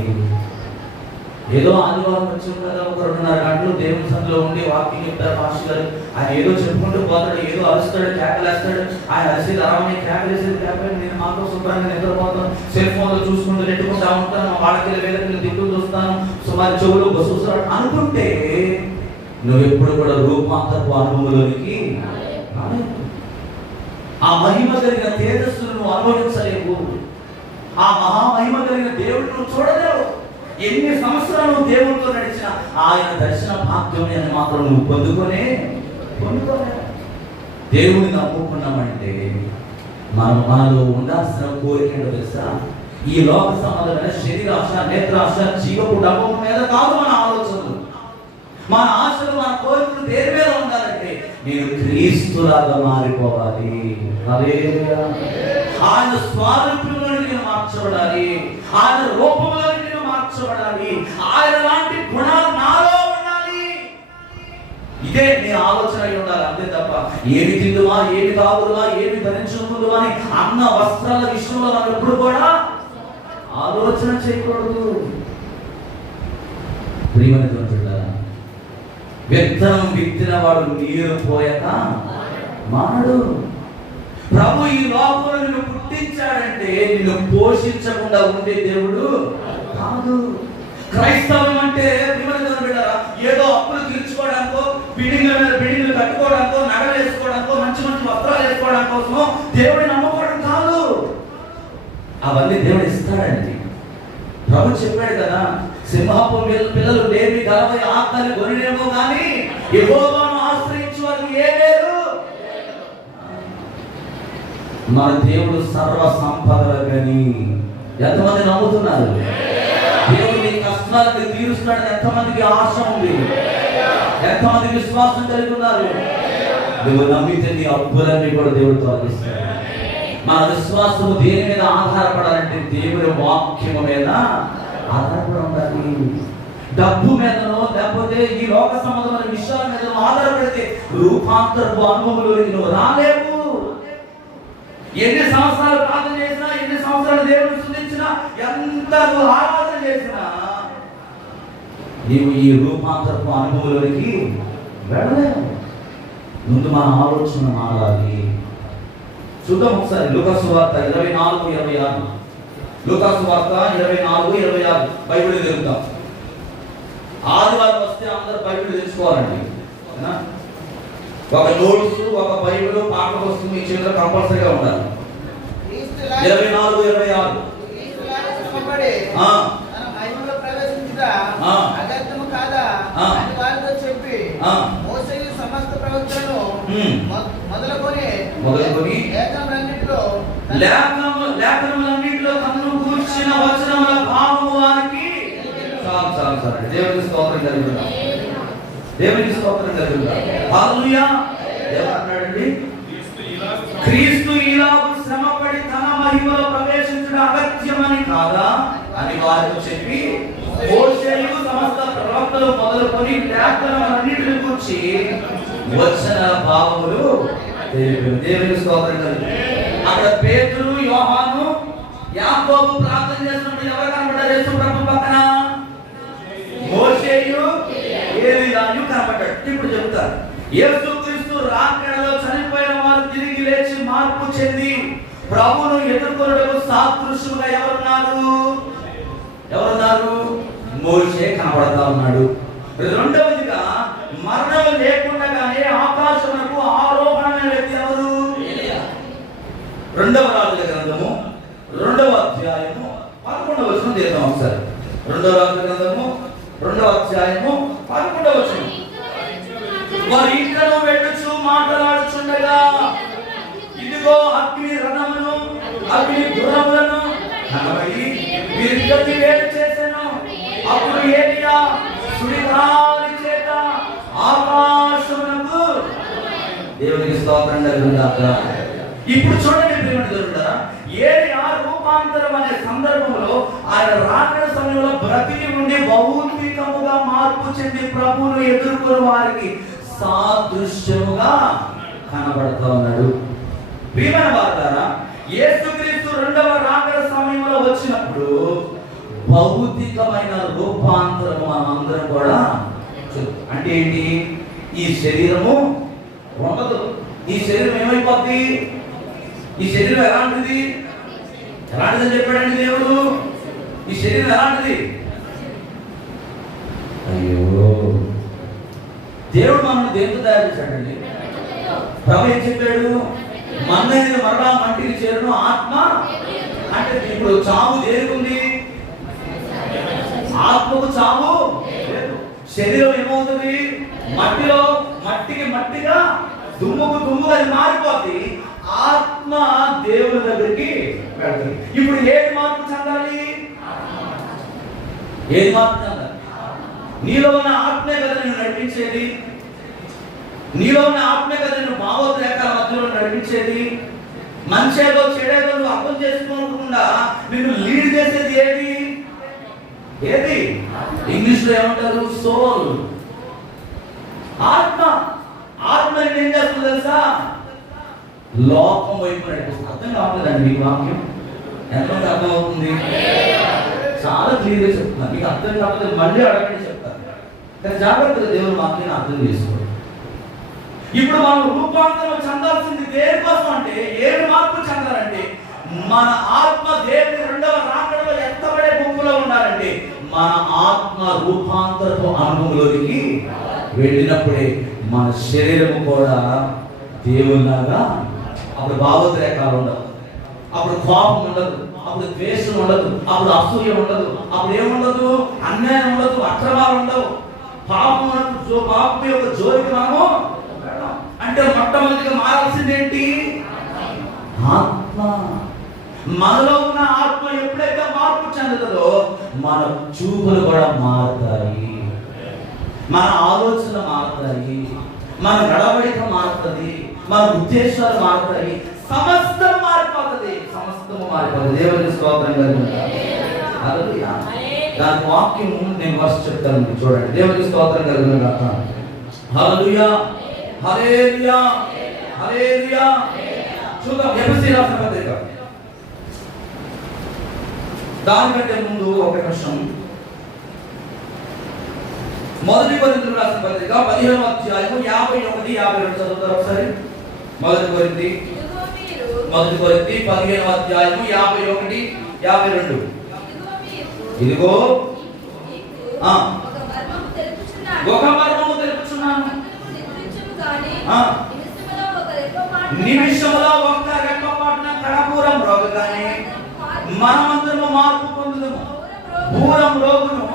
ఏదో ఆదివారం వచ్చాం కదా, ఒక 2.5 గంటలు దేవుని సన్నిధిలో ఉండి వాకింగ్ చెప్తారు పాస్టర్ గారు. ఆయన ఏదో చెప్పుకుంటూ పోతాడు, ఏదో అరుస్తాడు, కేకలేస్తాడు. ఆయన అరిసేది అరవని, కేకలేసేది కేకలేదు. నేను మాతో శుభ్రంగా నిద్రపోతాను, సెల్ ఫోన్లో చూసుకుంటూ నెట్టుకుంటా ఉంటాను, వాళ్ళకి వేదకి దిక్కు చూస్తాను, సుమారు చెవులు బస్సుస్తాడు అనుకుంటే నువ్వు ఎప్పుడు కూడా రూపాంతరపు అనుభవంలోనికి ఆ మహిమ కలిగిన తేజస్సును నువ్వు అనుభవించలేవు. ఆ మహామహిమ కలిగిన దేవుడిని నువ్వు చూడలేవు. ఎన్ని సంవత్సరాలు దేవుడితో నడిచిన ఆయన దర్శన భాగ్యం అని మాత్రం నువ్వు పొందుకోలే. దేవుడిని నమ్ముకున్నామంటే మనలో ఉండాల్సిన కోరిక ఏంటో తెలుసా? ఈ లోక సంబంధమైన శరీరాశ, నేత్రాశ, జీవపు డబ్బు మీద కాదు మన ఆలోచనలు, మన ఆశలు, మన కోరికలు దేని మీద ఉండాలంటే నేను క్రీస్తులాగా మారిపోవాలి. ఆయన స్వారూప్యంలో నేను మార్చబడాలి, ఆయన రూపంలో నేను మార్చబడాలి, ఆయన లాంటి గుణాలు నాలో ఉండాలి. ఇదే నీ ఆలోచన అయి ఉండాలి. అంతే తప్ప ఏమి తిందువా, ఏమి తాగుదువా, ఏమి ధరించుకుందువా అని అన్న వస్త్రాల విషయంలో మనం ఎప్పుడు కూడా ఆలోచన చేయకూడదు. విత్తనం విత్తిన వాడు నీరు పోయాక మానడు. ప్రభు ఈ లోకంలో నిన్ను పుట్టించాడంటే నిన్ను పోషించకుండా ఉండే దేవుడు కాదు. క్రైస్తవం అంటే దేవుడిని నమ్ముకోవడం కాదు, అవన్నీ దేవుడు ఇస్తాడండి. ప్రభు చెప్పాడు కదా, సింహపు పిల్లలు లేవి గలవై ఆకలి గొనినేమో కానీ యెహోవాను ఆశ్రయించు వారు ఏ లేరు. మన దేవుడు సర్వ సంపదలని ఎంతమంది నమ్ముతున్నారు? దేవుడు నీ కష్టాలను తీరుస్తున్నాడని ఎంతమందికి ఆశ ఉంది? ఎంతమంది విశ్వాసం కలిగి ఉన్నారు? నువ్వు నమ్మితే నీ అప్పులన్నీ కూడా దేవుడు తొలగిస్తాడు. మన విశ్వాసము దేని మీద ఆధారపడాలంటే దేవుడి వాక్యము మీద ఆధారపడి ఉండాలి. డబ్బు మీదనో లేకపోతే ఈ లోక సంబంధమైన విషయాల మీద ఆధారపడితే రూపాంతరపు అనుభవంలోకి నువ్వు రాలేవు. ఎన్ని సంవత్సరాలు ప్రార్థన చేసినా, ఎన్ని సంవత్సరాలు దేవుని స్తుతించినా, ఎంత నువ్వు ఆరాధన చేసినా నీవు ఈ రూపాంతరపు అనుభవంలోకి వెళ్ళలేవు. ముందు మన ఆలోచన మారాలి. చూద్దాం ఒకసారి లూకాసు వార్త 24:26. లూకాసు వార్త 24:26 బైబిల్ తెరుద్దాం. ఆదివారం వస్తే అందరూ బైబిల్ తెచ్చుకోవాలండి. ఒక నోట్స్, ఒక బైబిల్, పాఠ పుస్తకం మీ చేతిలో కంపల్సరీగా ఉండాలి. 24:26 మొదలుకొని లేఖనములన్నిటిలో తనను కూర్చిన వచనముల భావము వారికి చాలు. దేవునికి స్తోత్రం కలుగును. దేవునికి స్తోత్రం కలుగును. హల్లెలూయా. ఏమన్నాడండి? క్రీస్తు ఇలాగు శ్రమపడి తన మహిమలో ప్రవేశించడం అగత్యమని కాదా అని వారితో చెప్పి మోషేయు సమస్త ప్రవక్తలు మొదలుకొని లేఖనములన్నిటిని కూర్చి వచన భావములు దేవునికి స్తోత్రం కలుగును. అక్కడ పేతురు, యోహాను, యాకోబు ప్రార్థన చేస్తున్నప్పుడు ఎవరు కనబడ్డారు? యేసు ప్రభు పక్కన మోషేయు, ఏలీయాను కనబడ్డాడు. ఇప్పుడు చెప్తారు, యేసుక్రీస్తు రాకడలో చనిపోయిన వారు తిరిగి లేచి మార్పు చెంది ప్రభువును ఎదుర్కొనుటకు సాదృశ్యంగా ఎవరున్నారు? మోషే కనబడతా ఉన్నాడు. రెండవదిగా మరణం లేకుండానే ఆకాశమునకు ఆరోహణమైన వ్యక్తి ఎవరు? రెండవ రాజుల గ్రంథము 2వ అధ్యాయము 11వ వచనం చేద్దాం ఒకసారి. 2వ రాజుల గ్రంథము 2వ అధ్యాయము 11వ వచనం. వారి ఇంట్లో వెళ్ళుచు మాట్లాడుచుండగా ఇదిగో అగ్ని రథమును అగ్ని గుర్రములను కనబడి వీరిద్దరిని వేరు చేసెను. అప్పుడు ఏలియా సుడిగాలి చేత ఆకాశమునకు దేవునికి స్తోత్రం కలుగుగాక. ఇప్పుడు చూడండి ప్రియమైనవారా, ఏలియా రూపాంతరం అనే సందర్భంలో ఆయన రాకడ సమయంలో బ్రతికి ఉండి భౌతికముగా మార్పు చెంది ప్రభువును ఎదుర్కొనే వారికి సాదృశ్యముగా కనబడతా ఉన్నాడు. ప్రియమైన వారలారా, యేసుక్రీస్తు రెండవ రాకడ సమయంలో వచ్చినప్పుడు భౌతికమైన రూపాంతరము మనందరం కూడా అంటే ఏంటి? ఈ శరీరము ఉండదు. ఈ శరీరం ఏమైపోద్ది? ఈ శరీరం ఎలాంటిది అని చెప్పాడండి దేవుడు. ఈ శరీరం ఎలాంటిది? అయ్యో, దేవుడు మనల్ని దేంతో తయారు చేశాడండి? ప్రభు ఏం చెప్పాడు? మన్నైన మరలా మంటికి చేరును ఆత్మ. అంటే ఇప్పుడు చావు దేనికి? ఆత్మకు చావు లేదు. శరీరం ఏమవుతుంది? మట్టిగా దుమ్ముకు దుమ్ముగా అది మారిపోతుంది. ఆత్మ దేవుని దగ్గరికి వెళ్తుంది. ఇప్పుడు ఏది మార్పు చెందాలి? ఏది మార్పు చెందాలి? నీలో ఉన్న ఆత్మే కదా నిన్ను నడిపించేది. నీలో ఉన్న ఆత్మే కదా నిన్ను భావోద్రేకాల మధ్యలో నడిపించేది. మంచేదో చెడేదో నువ్వు అర్థం చేసుకోకుండా నిన్ను లీడ్ చేసేది ఏది? ఇంగ్లీష్ లో ఏమంటారు? సోల్. ఆత్మ ఏం చేస్తుంది తెలుసా? లోకం వైపు నడిపిస్తుంది. అర్థం కావట్లేదండి మీకు వాక్యం? ఎంతమంది అర్థం అవుతుంది? చాలా క్లియర్గా చెప్తున్నాను. మీకు అర్థం కాకపోతే మళ్ళీ అడగండి చెప్తాను. కానీ జాగ్రత్తగా దేవుని వాక్యాన్ని అర్థం చేసుకోండి. ఇప్పుడు మనం రూపాంతరం చెందాల్సింది దేనికోసం అంటే, ఏడు మార్పు చెందాలంటే మన ఆత్మ దేవుని రెండవ రాకడలో ఎత్తబడే గుంపులో ఉండాలంటే మన ఆత్మ రూపాంతరపు అనుభవంలోకి వెళ్ళినప్పుడే మన శరీరము కూడా దేవునిలాగా అప్పుడు భావోద్రేకాలు ఉండవు, అప్పుడు కోపం ఉండదు, అప్పుడు ద్వేషం ఉండదు, అప్పుడు అసూయ ఉండదు, అప్పుడు ఏముండదు, అన్యాయం ఉండదు, అక్రమాలు ఉండవు. పాపం యొక్క జోలికి మనము అంటే మొట్టమొదటిగా మారాల్సింది ఏంటి? ఆత్మ. మనలో ఉన్న ఆత్మ ఎప్పుడైతే మార్పు చెందుతుందో మన చూపులు కూడా మారుతాయి, మన ఆలోచన మారుతాయి, మన నడవడిక మారుతుంది, మన ఉద్దేశాలు మారుతాయి, సమస్తం మారిపోతుంది, సమస్తము మారిపోతుంది. దేవుని స్తోత్రం కలుగును. హల్లెలూయా. దాని వాక్యం నేను వర్షం చెప్తాను, చూడండి. దేవుని స్తోత్రం కలుగును గాక. హల్లెలూయా, హల్లెలూయా, హల్లెలూయా. చూద్దాం ఎఫెసీ రాసిన పత్రిక. దానికంటే ముందు ఒక నిమిషం, మొదటి కొరింథీయులకు రాసిన పత్రిక 15వ అధ్యాయము 51, 52 చదువుతారు ఒకసారి. మొదటి కొరింథీ 15వ అధ్యాయము 51, 52. ఇదిగో ఒక మర్మము తెలుపుచున్నాను, నిమిషములో ఒక్క రెప్పపాటున కడపూరం రోగగానే మనమందరము మార్పు పొందుదుము. పూరం రోగును,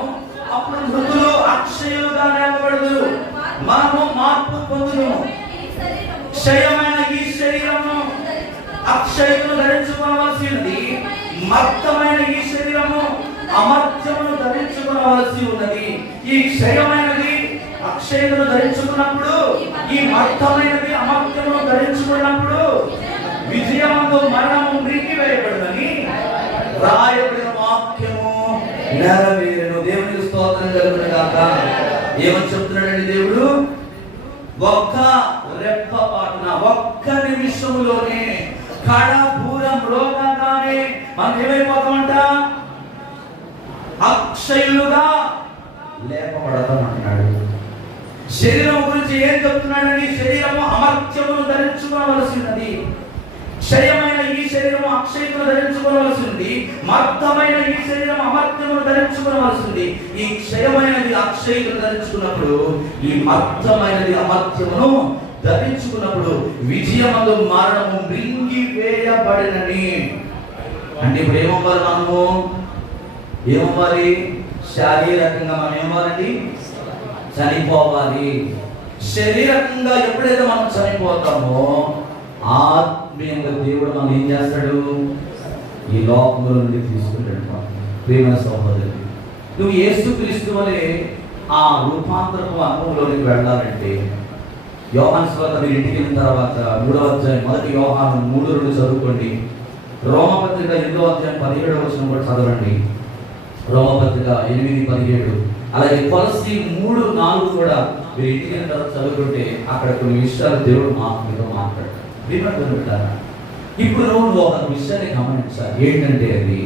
అప్పుడు మృతులు అక్షయులుగా లేపబడుదురు. మనము మార్పు పొందుదుము. క్షయమైన ఈ శరీరము అక్షయులను ధరించుకోవలసి ఉన్నది, మర్తమైన ఈ శరీరము అమర్త్యమును ధరించుకోవలసి ఉన్నది. ఈ క్షయమైనది అక్షయులను ధరించుకున్నప్పుడు, ఈ మర్తమైనది అమర్త్యమును ధరించుకున్నప్పుడు విజయమందు మరణము మృంగివేయబడునని రాయబడిన వాక్యము నెరవేరును. దేవునికి స్తోత్రం కలుగును గాక. ఏమని చెప్తున్నాడండి దేవుడు? ఒక్క రెప్పపాటున, ఒక్క నిమిషంలోనే కడపూరం రోగంగానే మనం ఏమైపోతామంట? అక్షయులుగా లేపబడతామంటున్నాడు. శరీరం గురించి ఏం చెప్తున్నాడండి? శరీరము అమర్త్యమును ధరించుకోవలసినది. క్షయమైన ఈ శరీరము అక్షయమును ధరించుకోవలసింది, మర్తమైన ఈ శరీరం అమర్త్యమును ధరించుకోవలసింది. ఈ క్షయమైనది అక్షయమును ధరించుకున్నప్పుడు, ఈ మర్తమైనది అమర్త్యమును ధరించుకున్నప్పుడు విజయమందు మరణము మృంగివేయబడినని. అంటే ఇప్పుడు ఏమవ్వాలి? మనము ఏమవ్వాలి? శారీరకంగా మనం ఏమవ్వాలండి? చనిపోవాలి. శరీరకంగా ఎప్పుడైతే మనం చనిపోతామో ఆత్మీయంగా దేవుడు మనం ఏం చేస్తాడు? ఈ లోకంలో నుండి తీసుకుంటాడు. ప్రియమైన సహోదరుడు, నువ్వు యేసుక్రీస్తు వలె ఆ రూపాంతరపు అనుభవంలోనికి వెళ్ళాలంటే యోహాను సువార్త మీరు ఇంటికి వెళ్ళిన తర్వాత 3వ అధ్యాయం, మొదటి యోహాను 3:2 చదువుకోండి. రోమపత్రిక 8వ అధ్యాయం 17వ వచనం కూడా చదవండి. రోమపత్రిక 8:17. అలాగే కొలస్సీ 3:4 కూడా మీరు ఇంటికి వెళ్ళిన తర్వాత చదువుకుంటే అక్కడ కొన్ని విషయాలు దేవుడు మీతో మాట్లాడతాడు. ఇప్పుడు నువ్వు ఒక విషయాన్ని గమనించాలి. ఏంటంటే అది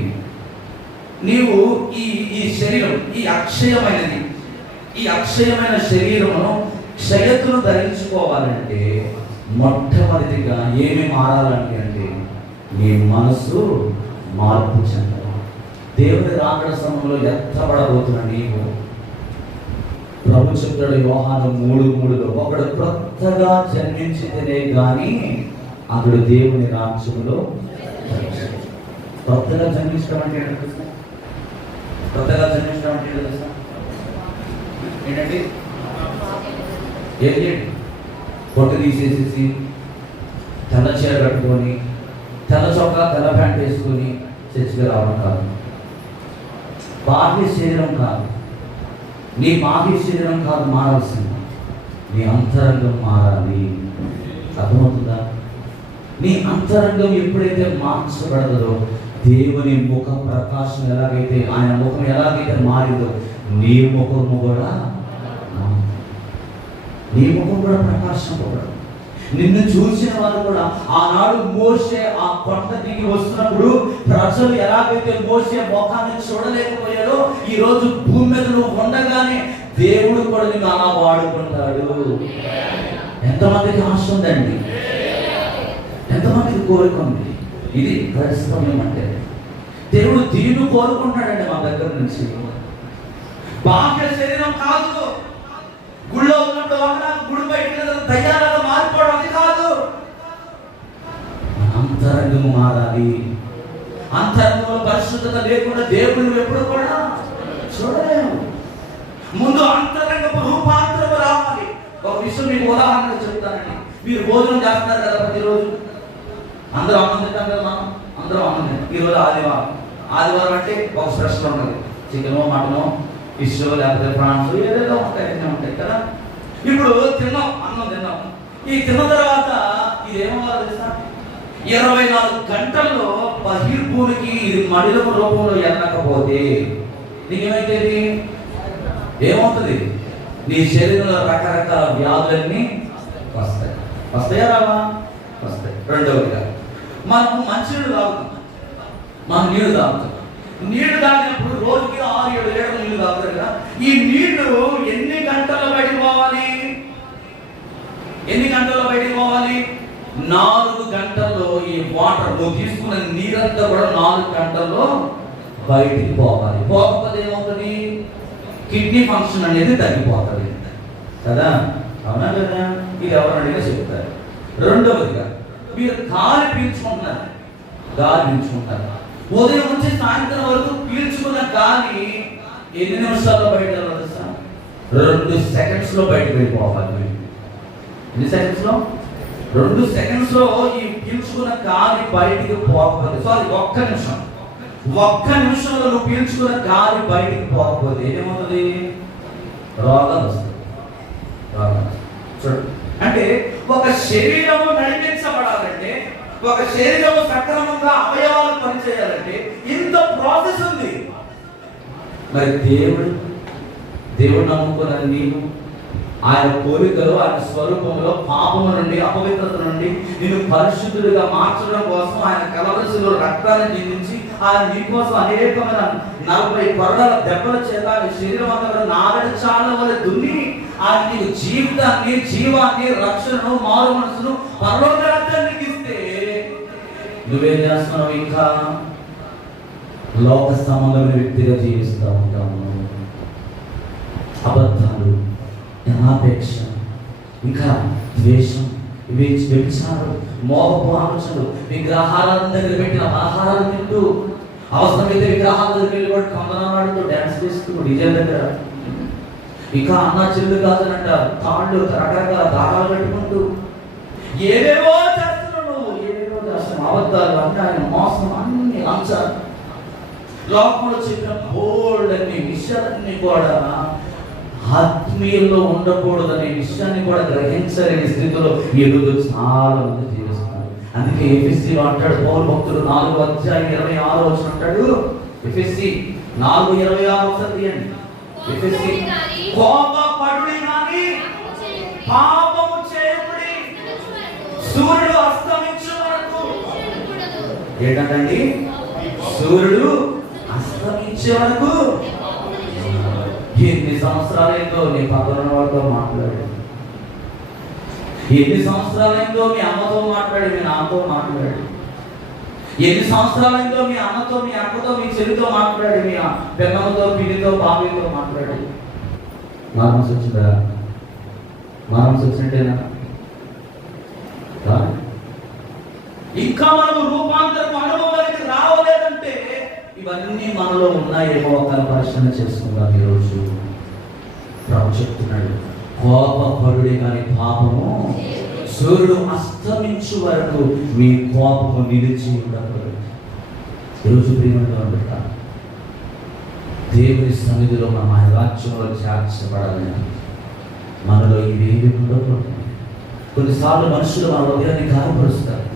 నీవు ఈ శరీరం, ఈ అక్షయమైన శరీరమును క్షయతును ధరించుకోవాలంటే మొట్టమొదటిగా ఏమి మారాలంటే అంటే నీ మనసు మార్పు చెందాలి. దేవుని రాకడ సమయంలో ఎత్తబడబోతున్న నీవు, ప్రభు చెప్తాడు యోహాను 3:3లో, ఒకడు కొత్తగా జన్మించితేనే గాని అతడు దేవుని రాజ్యములో. కొత్తగా జన్మించడం అంటే ఏంటంటే ఏంటండి? ఏంటి? పొట్టు తీసేసేసి తెల్ల చీర కట్టుకొని, తెల్ల చొక్కా, తెల్ల ప్యాంట్ వేసుకొని చర్చికి రావడం కాదు. బాహ్య శరీరం కాదు, నీ బాహ్య శరీరం కాదు మారాల్సింది, నీ అంతరంగం మారాలి. అర్థమవుతుందా? నీ అంతరంగం ఎప్పుడైతే మార్చబడదో దేవుని ముఖ ప్రకాశం ఎలాగైతే, ఆయన ముఖం ఎలాగైతే మారిందో నీ ముఖము కూడా ప్రకాశింపబడదు. నిన్ను చూసిన వారు కూడా ఆనాడు మోషే ఆ కొండ దిగి వస్తున్నప్పుడు ప్రజలు ఎలాగైతే మోషే ముఖాన్ని చూడలేకపోయారో, ఈ రోజు భూమి మీద నువ్వు ఉండగానే దేవుడు కూడా నిన్ను అలా వాడుకుంటాడు. ఎంతమందికి ఆశ ఉందండి? ఎంతమందికి కోరిక ఉంది? ఇది క్రైస్తవ్యం అంటే. దేవుడు దీన్ని కోరుకుంటాడండి మా దగ్గర నుంచి. బాహ్య శరీరం కాదు, గుళ్ళో ఉన్నప్పుడు ఒకలా, గుడి బయట దయ్యాలుగా మారిపోవడం అది కాదు. అంతరంగము మారాలి. అంతరంగంలో పరిశుద్ధత లేకుండా దేవుడు ఎప్పుడు కూడా చూడలేము. ముందు అంతరంగపు రూపాంతరం రావాలి. ఒక విషయం మీకు ఉదాహరణగా చెప్తానండి. మీరు భోజనం చేస్తున్నారు కదా ప్రతిరోజు, అందరూ అన్నం తింటాం కదా, మనం అందరూ అన్నం తింటాం. ఈరోజు ఆదివారం అంటే ఒక స్పెషల్ ఉంటుంది. చికెనో మటనో ఫిష్ లేకపోతే ప్రాన్స్ ఏదేదో ఉంటాయి కదా. ఇప్పుడు అన్నం తిన్నాం. ఈ తిన్న తర్వాత ఇది ఏమవ్వాలి తెలుసా? 24 గంటల్లో బహిర్భూమికి ఇది మడిలము రూపంలో ఎన్నకపోతే నీకేమైతే ఏమవుతుంది? నీ శరీరంలో రకరకాల వ్యాధులన్నీ వస్తాయా రావా? వస్తాయి. రెండవదిగా మనం మంచినీళ్ళు తాగుతాం, మనం నీళ్లు తాగుతాం. నీళ్లు తాగినప్పుడు రోజుకి 6-7 లీటర్లు నీళ్లు తాగుతారు కదా. ఈ నీళ్లు ఎన్ని గంటల్లో బయటకు పోవాలి? 4 గంటల్లో ఈ వాటర్ నువ్వు తీసుకున్న నీరంతా కూడా 4 గంటల్లో బయటికి పోవాలి. పోకపోతే ఏమవుతుంది? కిడ్నీ ఫంక్షన్ అనేది తగ్గిపోతుంది కదా. అవునా కదా? ఇది ఎవరడిగా చెప్తారు. రెండవదిగా మీరు గాలి పీల్చుకుంటున్నారు. ఉదయం నుంచి సాయంత్రం వరకు పీల్చుకున్న గాలి ఎన్ని నిమిషాల్లో బయట తెలుసా? 2 సెకండ్స్లో బయటకు వెళ్ళిపోవాలి. ఎన్ని సెకండ్స్లో? 2 సెకండ్స్లో ఈ పీల్చుకున్న గాలి బయటికి పోకపోతే, సారీ ఒక్క నిమిషంలో నువ్వు పీల్చుకున్న గాలి బయటికి పోకపోతే ఏమవుతుంది? రోగాలు వస్తాయి. చూడు, అంటే ఒక శరీరము నడిపించబడాలంటే, ఒక శరీరము సక్రమంగా అవయవాలు పనిచేయాలంటే ఇంత ప్రాసెస్ ఉంది. మరి దేవుడు నమ్ముకున్న నీవు ఆయన పోలికలో, ఆయన స్వరూపంలో పాపము నుండి, అపవిత్రత నుండి నిన్ను పరిశుద్ధుడిగా మార్చడం కోసం ఆయన కలవరసిలో రక్తాన్ని చిందించి ఆయన నీ కోసం అనేకమైన 40 కొరడాల దెబ్బల చేత శరీరం అంతా నాగడి చాల వల్ల దున్ని ఆయన నీకు జీవాన్ని, రక్షణను, మారు మనసును, పరలోక రాజ్యానికి ఇస్తే నువ్వేం చేస్తున్నావు? ఇంకా లోక సంబంధమైన వ్యక్తిగా జీవిస్తూ ఉంటాము. అబద్ధాలు, అనాపేక్ష, ఇంకా ద్వేషం, వ్యభిచారం, మోహపు ఆలోచనలు, విగ్రహాలను దగ్గర పెట్టిన ఆహారాలు తింటూ, అవసరమైతే విగ్రహాల దగ్గర వెళ్ళి కూడా కందనాడుతూ డ్యాన్స్ చేస్తూ డీజే దగ్గర, ఇంకా అన్న చెల్లు కాదనంట తాళ్ళు రకరకాల దారాలు పెట్టుకుంటూ ఏవేవో చేస్తున్నావు. అబద్ధాలు, అన్యాయం, మోసం, అన్ని లంచాలు, లోకంలో చెప్పిన బోల్డ్ అనే విషయాలన్నీ కూడా ఆత్మీయంలో ఉండకూడదనే విషయాన్ని కూడా గ్రహించలేని స్థితిలో ఈరోజు చాలా మంది జీవిస్తున్నారు. అందుకే ఎఫెసీలో అంటాడు పౌలు భక్తుడు 4:26 అంటాడు. ఎఫెసీ 4:26 తీయండి. ఎఫెసీ కోపపడుడి గాని పాపము చేయకుడి, సూర్యుడు అస్తమించు వరకు. ఏంటండి? సూర్యుడు అస్తమించే వరకు. ఎన్ని సంవత్సరాలైందో నీ పక్కన వాళ్ళతో మాట్లాడి, ఎన్ని సంవత్సరాలైందో మీ అమ్మతో మాట్లాడి, మీ నాన్నతో మాట్లాడి, ఎన్ని సంవత్సరాలైందో మీ అమ్మతో, మీ అక్కతో, మీ చెల్లితో మాట్లాడి, మీ పెన్నమ్మతో, పిల్లితో, బాబీతో మాట్లాడి. మారమ్స్ వచ్చిందా? మారమ్స్ వచ్చినట్టేనా? ఇంకా మనము రూపాంతరం అనుభవానికి రావలేదంటే ఇవన్నీ మనలో ఉన్నాయేమో ఒక పరిశీలన చేసుకుందాం. ఈరోజు ప్రభు చెప్తున్నాడు, కోపపడుడే కానీ పాపము, సూర్యుడు అస్తమించు వరకు మీ కోపము నిలిచి ఉండకూడదు. ఈరోజు ప్రియమైన బిడ్డ, దేవుని సన్నిధిలో మనం ఆయన రాజ్యంలో చేర్చబడాలని మనలో ఇవేవి ఉండకూడదు. కొన్నిసార్లు మనుషులు మన హృదయాన్ని గాయపరుస్తారు,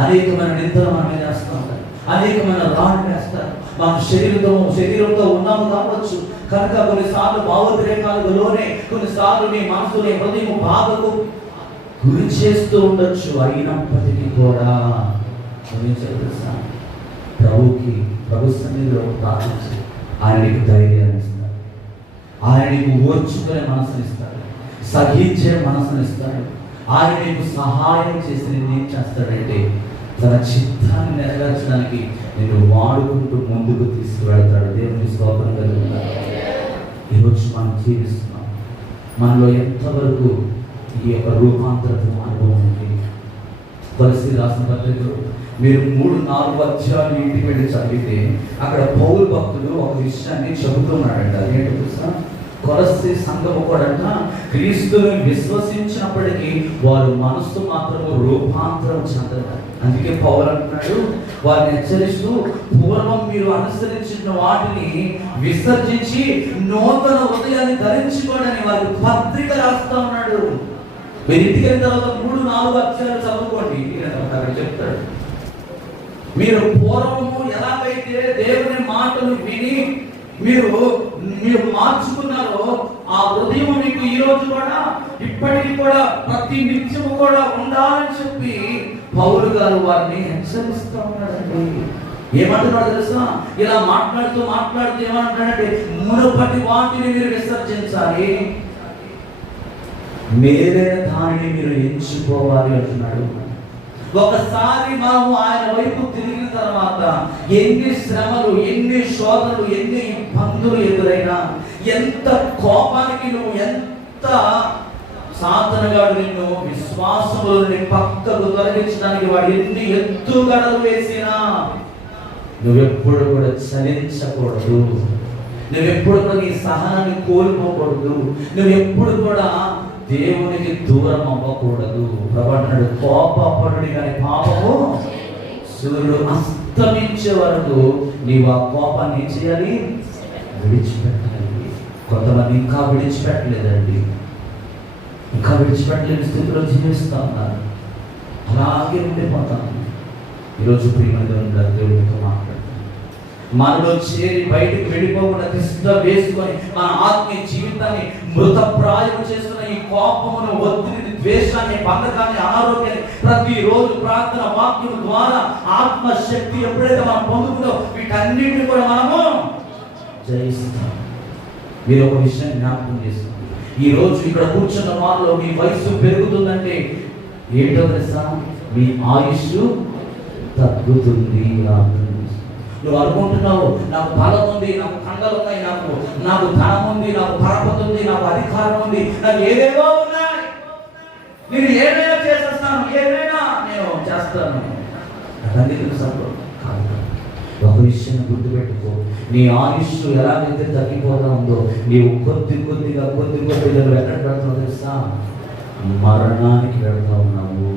అనేకమైన నిందలు మన మీద వేస్తూ ఉంటారు, అనేకమైన రాళ్ళు వేస్తారు. మన శరీరంతో ఉన్నాము కావచ్చు కనుక కొన్నిసార్లు భావోద్రేకాలలోనే, కొన్నిసార్లు నీ మనసుని హృదయం బాధకు గురి చేస్తూ ఉండొచ్చు. అయినప్పటికీ కూడా ప్రభు సన్నిధిలో ప్రార్థించి ఆయన నీకు ధైర్యాన్ని ఇస్తాడు, ఆయన నీకు ఓర్చుకునే మనసుని ఇస్తాడు, సహించే మనసుని ఇస్తాడు. ఆయన నీకు సహాయం చేసి నేను ఏం చేస్తాడంటే తన చిత్తాన్ని నెరవేర్చడానికి నేను వాడుకుంటూ ముందుకు తీసుకువెళ్తాడు. దేవుని స్తోత్రం కలుగుతాడు. ఈరోజు మనం జీవిస్తున్నాం, మనలో ఎంతవరకు ఈ యొక్క రూపాంతరపు అనుభవం ఉంది? కొలస్సీ రాసిన పత్రికలు మీరు 3-4 అధ్యాయాలు ఇంటికి వెళ్ళి చదివితే అక్కడ పౌలు భక్తుడు ఒక విషయాన్ని చెబుతున్నాడంట. అదేంటి తెలుసా? కొలస్సీ సంఘము కూడా క్రీస్తుని విశ్వసించినప్పటికీ వారు మనస్సు మాత్రము రూపాంతరం చెందరు. అందుకే పౌలు అంటున్నాడు, వారిని హెచ్చరిస్తూ, పూర్వం మీరు అనుసరించిన వాటిని విసర్జించి నూతన హృదయాన్ని ధరించుకోవడానికి వారి పత్రిక రాస్తా ఉన్నాడు. మీరు ఇంటికి వెళ్ళిన తర్వాత 3-4 అధ్యాయాలు చదువుకోండి. అక్కడ చెప్తాడు, మీరు పూర్వము ఎలాగైతే దేవుని మాటలు విని మీరు మార్చుకున్నారో ఆ హృదయం మీకు ఈ రోజు కూడా ఇప్పటికీ కూడా ప్రతి నిత్యము కూడా ఉండాలని చెప్పి పౌలు గారు వారిని హెచ్చరిస్తూ ఉన్నాడండి. ఏమంటున్నాడు తెలుసా? ఇలా మాట్లాడుతూ ఏమంటున్నాడంటే, మునుపటి వాటిని మీరు విసర్జించాలి, మేలైన దానిని మీరు ఎంచుకోవాలి అంటున్నాడు. ఒకసారి మనము ఆయన వైపు తిరిగిన తర్వాత ఎన్ని శ్రమలు, ఎన్ని శోధనలు, ఎన్ని ఇబ్బందులు ఎదురైనా, ఎంత కోపానికి నువ్వు, ఎంత సాధనగాడు నిన్ను విశ్వాసములను పక్కకు తొలగించడానికి వాడు ఎన్ని ఎత్తుగడలు వేసినా నువ్వెప్పుడు కూడా చలించకూడదు. నువ్వెప్పుడు కూడా నీ సహనాన్ని కోల్పోకూడదు. నువ్వెప్పుడు కూడా దేవునికి దూరం అవ్వకూడదు. ప్రభు అంటున్నాడు, కోపపడుడి కానీ పాపము సూర్యుడు అస్తమించే వరకు నీవు ఆ కోపాన్ని ఏం చేయాలి? విడిచిపెట్టాలి. కొంతమంది ఇంకా విడిచిపెట్టలేదండి, ఇంకా విడిచిపెట్టలేని స్థితిలో జీవిస్తూ ఉన్నారు, అలాగే ఉండిపోతాను. ఈరోజు ప్రియమైన దేవుడితో మాట్లాడుతాను, మనలో చేరి బయటకు వెళ్ళిపోకుండా తిష్ట వేసుకొని మన ఆత్మీయ జీవితాన్ని మృతప్రాయం చేస్తున్న ఈ కోపమును, ఒత్తిడిని, ద్వేషాన్ని, బంధకాన్ని, అనారోగ్యాన్ని ప్రతిరోజు ప్రార్థన వాక్యం ద్వారా ఆత్మశక్తి ఎప్పుడైతే మనం పొందుకుందో వీటన్నిటిని కూడా మనము జయిస్తాం. మీరు ఒక విషయం జ్ఞాపకం చేస్తాం, ఈ రోజు ఇక్కడ కూర్చున్న వారిలో మీ వయసు పెరుగుతుందంటే ఏంటో తెలుసా? మీ ఆయుష్ తగ్గుతుంది. నువ్వు అనుకుంటున్నావు, నాకు బలం ఉంది, నాకు కండలు ఉన్నాయి, నాకు ధనం ఉంది, నాకు పరపతి ఉంది, నాకు అధికారం ఉంది, నాకు ఏవేవో ఉన్నాయి, నేను ఏమైనా చేసేస్తాను, ఏమైనా నేను చేస్తాను. అదన్నీ తెలుసాను కాదు. ఒక విషయం గుర్తుపెట్టుకో, నీ ఆయుష్ ఎలాగైతే తగ్గిపోతా ఉందో నీవు కొద్దిగా నువ్వు ఎక్కడ పెడతావు తెలుసా? మరణానికి పెడతా ఉన్నావు.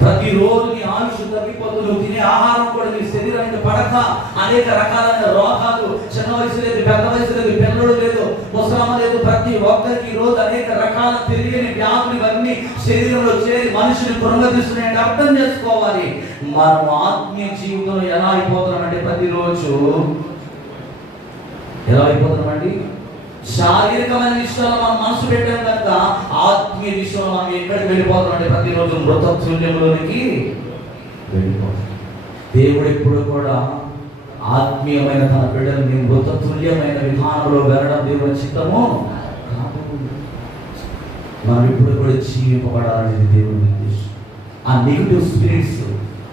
ప్రతిరోజు నీ ఆయుష్ తగ్గిపోతూ నువ్వు తినే ఆహారం కూడా నీ శరీరానికి పడక అనేక రకాలైన రోగాలు, చిన్న వయసు లేదు, పెద్ద వయసు లేదు, పిల్లలు లేదు, ముసలమ్మ లేదు, ప్రతి ఒక్కరికి ఈ రోజు అనేక రకాల తెలియని వ్యాధులు ఇవన్నీ శరీరంలో చేరి మనిషిని కృంగతీస్తున్నాయంటే అర్థం చేసుకోవాలి. మనం ఆత్మీయ జీవితంలో ఎలా అయిపోతున్నామంటే ప్రతిరోజు ఎలా అయిపోతున్నామండి? శారీరకమైన విషయాలు మనం మనసు పెట్టాం కనుక ఆత్మీయ విషయంలో మనం ఎక్కడికి వెళ్ళిపోతామంటే ప్రతిరోజు మృతతుల్యంలోనికి వెళ్ళిపోతాం. దేవుడు ఎప్పుడు కూడా ఆత్మీయమైన తన బిడ్డలని మృతతుల్యమైన విధానంలో వెళ్ళడం దేవుని చిత్తము కాదు. మనం ఇప్పుడు కూడా జీవింపబడాలనేది దేవుని ఉద్దేశం. ఆ నెగిటివ్ స్పిరిట్స్,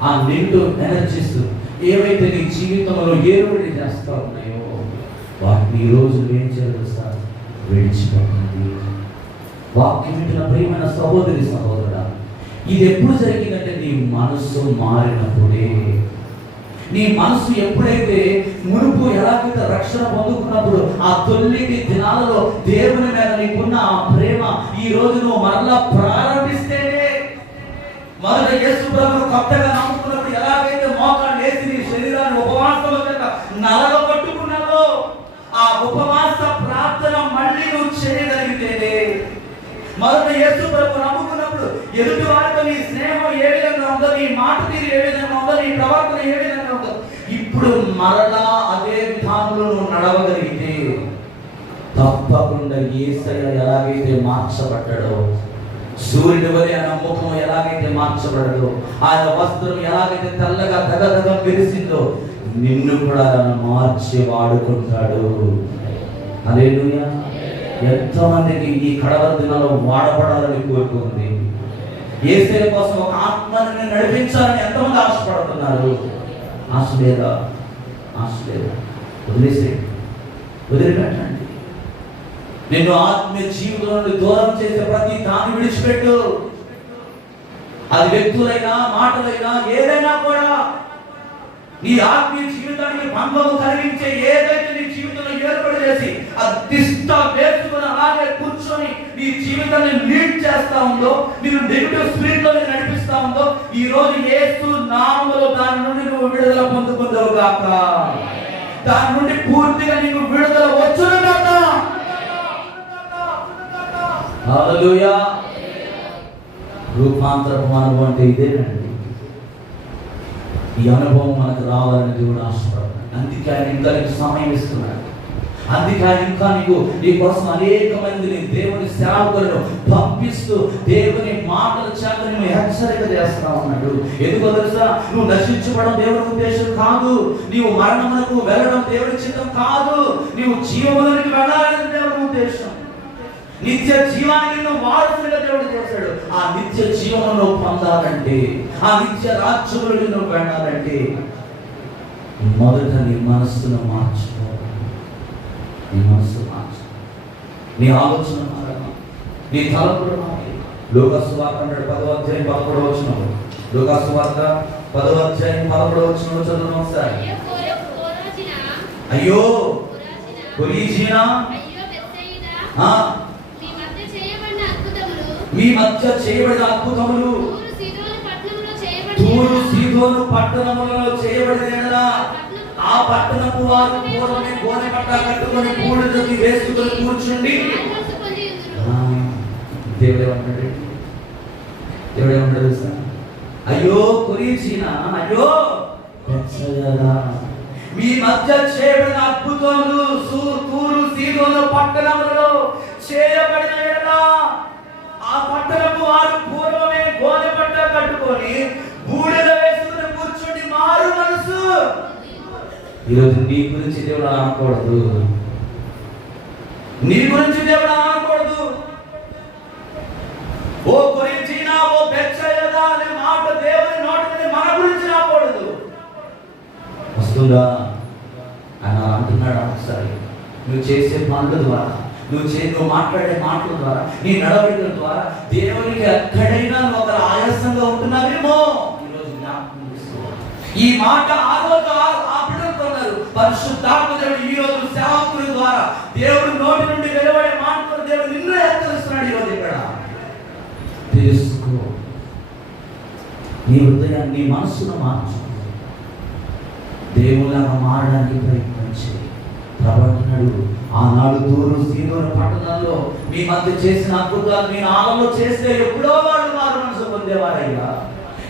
ఆ నెగిటివ్ ఎనర్జీస్ ఏవైతే నీ జీవితంలో ఏరుబడి చేస్తూ ఉన్నాయో వాటిని ఈ రోజు ఏం చేయాలి సార్? విడిచిపెట్టాలి. వాక్యం వింటున్న ప్రియమైన సహోదరి సహోదరుడా, ఇది ఎప్పుడు జరిగిందంటే నీ మనసు మారినప్పుడే. నీ మనసు ఎప్పుడైతే మునుపు ఎలాగైతే రక్షణ పొందుకున్నప్పుడు ఆ తొలిటి దినాలలో దేవుని మీద నీకున్న ఆ ప్రేమ ఈ రోజు నువ్వు మరలా ప్రారంభిస్తేనే, మొదట యేసు ప్రభువును కొత్తగా నమ్ముకున్నప్పుడు ఎలాగైతే మోకాళ్ళు వేసి నీ శరీరాన్ని ఉపవాసంలో నలగబట్టుకున్నావో ఆ ఉపవాస ప్రార్థన మళ్ళీ నువ్వు చేయగలిగితేనే, మొదట యేసు ప్రభువును నమ్ముకున్నప్పుడు ఎదుటి వారితో నీ స్నేహం ఏ విధంగా ఉందో, నీ మాట తీరు ఏ విధంగా ఉందో, నీ ప్రవర్తన ఏ విధంగా ఉందో, ఇప్పుడు మరలా అదే విధానంలో నువ్వు నడవగలిగితే తప్పకుండా యేసయ్య ఎలాగైతే మార్చబడ్డాడో, సూర్యుడి వలె ఆయన ముఖం ఎలాగైతే మార్చబడదో, ఆయన వస్త్రం ఎలాగైతే తెల్లగా దగదగ మెరిసిందో నిన్ను కూడా మార్చి వాడుకుంటాడు. హల్లెలూయా. ఎంతమందికి ఈ కడవర దినాల్లో వాడబడాలని కోరుకుంది? యేసయ్య కోసం ఒక ఆత్మని నడిపించాలని ఎంతమంది ఆశపడుతున్నారు? ఆశ లేదా? వదిలిపెట్టండి. నిన్ను ఆత్మీయ జీవితం నుండి దూరం చేసే ప్రతి దాన్ని విడిచిపెట్టు. అది వ్యక్తులైనా మాటలైనా ఏదైనా కూడా నీ ఆత్మీయ జీవితానికి భంగము కలిగించే ఏదైతే నీ జీవితంలో ఏర్పాటు చేసి అది తిష్ట వేసుకుని అలాగే కూర్చొని నీ జీవితాన్ని లీడ్ చేస్తా ఉందో, నేను నెగిటివ్ స్పిరిట్ లో నడిపిస్తా ఉందో, ఈ రోజు యేసు నామములో దాని నుండి నువ్వు విడుదల పొందుకుందావు గాక. దాని నుండి పూర్తిగా నీకు విడుదల వచ్చును గాక. హల్లెలూయా. రూపాంతరపు అనుభవం అంటే ఇదేనండి. ఈ అనుభవం మనకు రావాలని దేవుడు ఆశపడుతున్నాడు. అందుకే ఆయన ఇంకా నీకు సమయం ఇస్తున్నాడు. అందుకే ఆయన ఇంకా నీ కోసం అనేక మందిని దేవుని సేవకులను పంపిస్తూ దేవుని మాటల చేత నువ్వు హెచ్చరిక చేస్తా ఉన్నాడు. ఎందుకో తెలుసా? నువ్వు నశించబడడం దేవుని ఉద్దేశం కాదు. నీవు మరణమునకు వెళ్ళడం దేవుని చిత్తం కాదు. నీవు జీవములోనికి వెళ్ళాలని దేవుని ఉద్దేశం. నిత్య జీవాన్ని నువ్వు వారసుడిగా దేవుడు చేశాడు. ఆ నిత్య జీవనంలో పొందాలంటే, ఆ నిత్య రాజ్యంలో నువ్వు వెళ్ళాలంటే మొదట నీ మనస్సును మార్చుకో. నీ మనస్సు మార్చు, నీ ఆలోచన మారాలి, నీ తలపుడు మారాలి. లూకాసు వార్త 10వ అధ్యాయం 11వ వచనం. లూకాసు వార్త 10వ అధ్యాయం 11వ వచనం చదువుదాం ఒకసారి. అయ్యో కొరీజినా, మీ మధ్య చేయబడిన అద్భుతములు తూరు సీదోను పట్టణములలో చేయబడిన ఆ పట్టణపు వారు పూర్వమే గోనె పట్ట కట్టుకొని బూడిదకి వేసుకొని కూర్చుండి. దేవుడేమంటాడు? అయ్యో కొరీజినా, అయ్యో మీ మధ్య చేయబడిన అద్భుతములు తూరు సీదోను పట్టణములలో చేయబడిన ఆ పట్టణపు వారు పూర్వమే గోనె పట్ట కట్టుకొని బూడిద వేసుకుని కూర్చొని మారు మనసు. ఈరోజు నీ గురించి దేవుడు అనకూడదు. నీ గురించి దేవుడు అనకూడదు. ఓ కొరీజినా, ఓ బెత్సయిదా అనే మాట దేవుని నోటి నుండి మన గురించి రాకూడదు. వస్తుందా ఆయన అంటున్నాడు. ఒకసారి నువ్వు చేసే పనుల ద్వారా, నువ్వు మాట్లాడే మాటల ద్వారా, నీ నడవడికల ద్వారా దేవునికి ఎక్కడైనా నువ్వు ఒక ఆయాసంగా ఉంటున్నావేమో ఈరోజు జ్ఞాపకం చేసుకో. ఈ మాట ఆ రోజు ఆ బిడ్డలున్నారు. పరిశుద్ధాత్మ దేవుడు ఈ రోజు సేవకుల ద్వారా దేవుడు నోటి నుండి వెలువడే మాటలు దేవుడు నిన్ను హెచ్చరిస్తున్నాడు. ఈరోజు ఇక్కడ తెలుసుకో. నీ హృదయాన్ని, నీ మనస్సును మార్చు. దేవులాగా మారడానికి ప్రయత్నించి ప్రవర్తనడు. ఆనాడు తూరు సీదోను పట్టణంలో మీ మధ్య చేసిన అద్భుతాలు నేను ఆలలో చేస్తే ఎప్పుడో వాళ్ళు మారు మనసు పొందేవారయ్యా.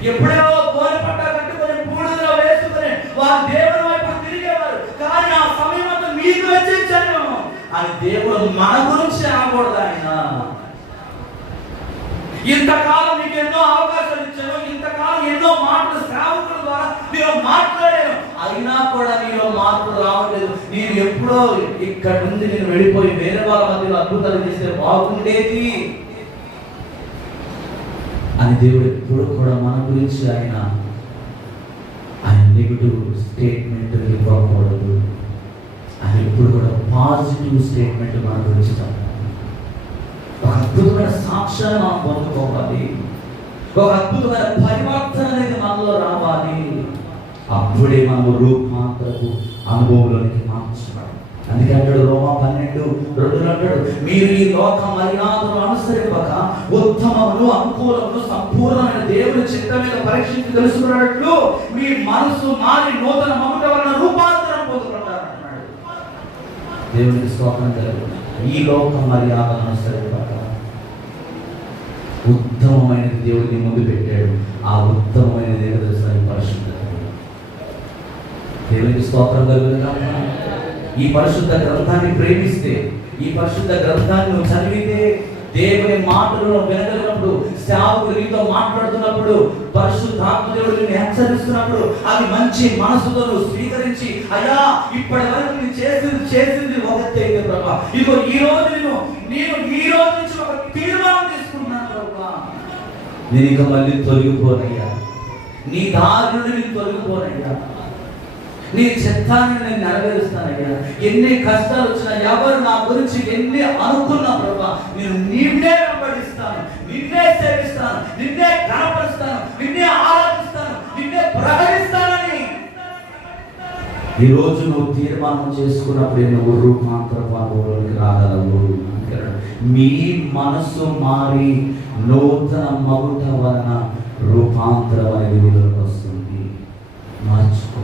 ఎప్పుడో గోనె పట్ట కట్టుకొని బూడిదలో వేసుకుని వారు దేవుని వైపు తిరిగేవారు. కానీ ఆ సమయం అంతా మీకు వెచ్చించాను అని దేవుడు మన గురించి అనకూడదు. ఆయన ఇంతకాలం నీకు ఎన్నో అవకాశాలు ఇచ్చాను, ఇంతకాలం ఎన్నో మాటలు సేవకుల ద్వారా మీరు మాట్లాడాను, అయినా కూడా నీలో మార్పులు రావట్లేదు. నేను ఎప్పుడో ఇక్కడ నుండి నేను వెళ్ళిపోయి వేరే వాళ్ళ మధ్యలో అద్భుతాలు చేస్తే బాగుండేది అని దేవుడు ఎప్పుడు కూడా మన గురించి ఆయన నెగిటివ్ స్టేట్మెంట్ ఇవ్వకూడదు. ఆయన ఎప్పుడు కూడా పాజిటివ్ స్టేట్మెంట్ మన గురించి చెప్పాలి. ఒక అద్భుతమైన సాక్ష్యాన్ని మనం పొందుకోవాలి. ఒక అద్భుతమైన పరివర్తన అనేది మనలో రావాలి. అప్పుడే మనము రూపాంతరపు అనుభవంలోనికి మార్చబడాలి. అందుకే అంటాడు రోమా 12:2 అంటాడు, మీరు ఈ లోక మర్యాదను అనుసరింపక ఉత్తమమును అనుకూలమును సంపూర్ణమైన దేవుని చిత్తం మీద పరీక్షించి తెలుసుకున్నట్లు మీ మనసు మారి నూతన మమత వలన రూపాంతరం పొందుకుంటారన్నాడు. దేవునికి స్తోత్రం కలుగును. ఈ లోక మర్యాదను అనుసరింపక ఉత్తమమైనది దేవుడిని ముందు పెట్టాడు. ఆ ఉత్తమమైన దేవుడు పరిశుద్ధ. దేవునికి స్తోత్రం కలుగును. ఈ పరిశుద్ధ గ్రంథాన్ని ప్రేమిస్తే, ఈ పరిశుద్ధ గ్రంథాన్ని నువ్వు చదివితే, దేవుని మాటలను వినగలిగినప్పుడు, సేవకులు నీతో మాట్లాడుతున్నప్పుడు, పరిశుద్ధాత్మ దేవుడు నిన్ను హెచ్చరిస్తున్నప్పుడు అది మంచి మనసుతో నువ్వు స్వీకరించి, అయ్యా ఇప్పటి వరకు నేను చేసింది ఒకటే ప్రభా, ఇదిగో ఈ రోజు నేను ఈ రోజు నుంచి ఒక తీర్మానం తీసుకున్నాను ప్రభా, నేను ఇక మళ్ళీ తొలగిపోనయ్యా, నీ దారి నుండి నేను తొలగిపోనయ్యా, నీ చిత్తాన్ని నేను నెరవేరుస్తానయ్యా. ఎన్ని కష్టాలు వచ్చినా, ఎవరు నా గురించి ఎన్ని అనుకున్నా ప్రభా, నేను నిన్నే వెంబడిస్తాను, నిన్నే సేవిస్తాను, నిన్నే కనపరుస్తాను, ఈరోజు నువ్వు తీర్మానం చేసుకున్నప్పుడు నువ్వు రూపాంతరపు అనుభవంలోకి రాగలవు అంటాడు. మీ మనసు మారి నూతన మగుట వలన రూపాంతరం అనేది వీళ్ళకి వస్తుంది. మార్చుకో.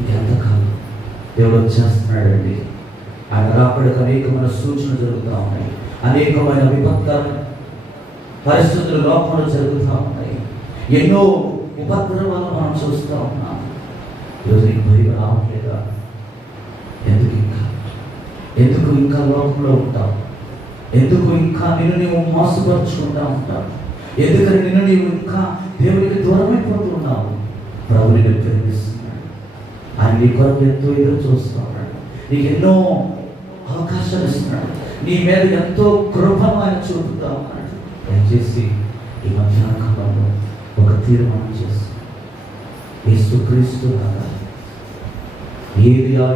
ఇది ఎంతకాలం దేవుడు వచ్చేస్తున్నాడండి. ఆయన రాకడికి అనేకమైన సూచనలు జరుగుతూ ఉన్నాయి. అనేకమైన విపత్కరమైన పరిస్థితులు లోకంలో జరుగుతూ ఉన్నాయి. ఎన్నో ఉపద్రవాలు మనం చూస్తూ ఉన్నాం. ఈరోజు నీకు భయం రావట్లేదా? ఎందుకు ఇంకా లోకంలో ఉంటావు? ఎందుకు ఇంకా నిన్ను నీవు మోసపరుచుకుంటా ఉంటావు? ఎందుకని నిన్ను నీవు ఇంకా దేవుడికి దూరమైపోతూ ఉన్నావు? ప్రభు నిన్ను ప్రేమిస్తున్నాడు. ఆయన నీ కొరకు ఎంతో ఎదురు చూస్తూ ఉన్నాడు. నీకు ఎన్నో అవకాశాలు ఇస్తున్నాడు. నీ మీద ఎంతో కృపను ఆయన చూపుతా ఉన్నాడు. దయచేసి ఈ మధ్యాహ్న కాలంలో ఒక తీర్మానం చేసి యేసుక్రీస్తు లాగా ఏ విధంగా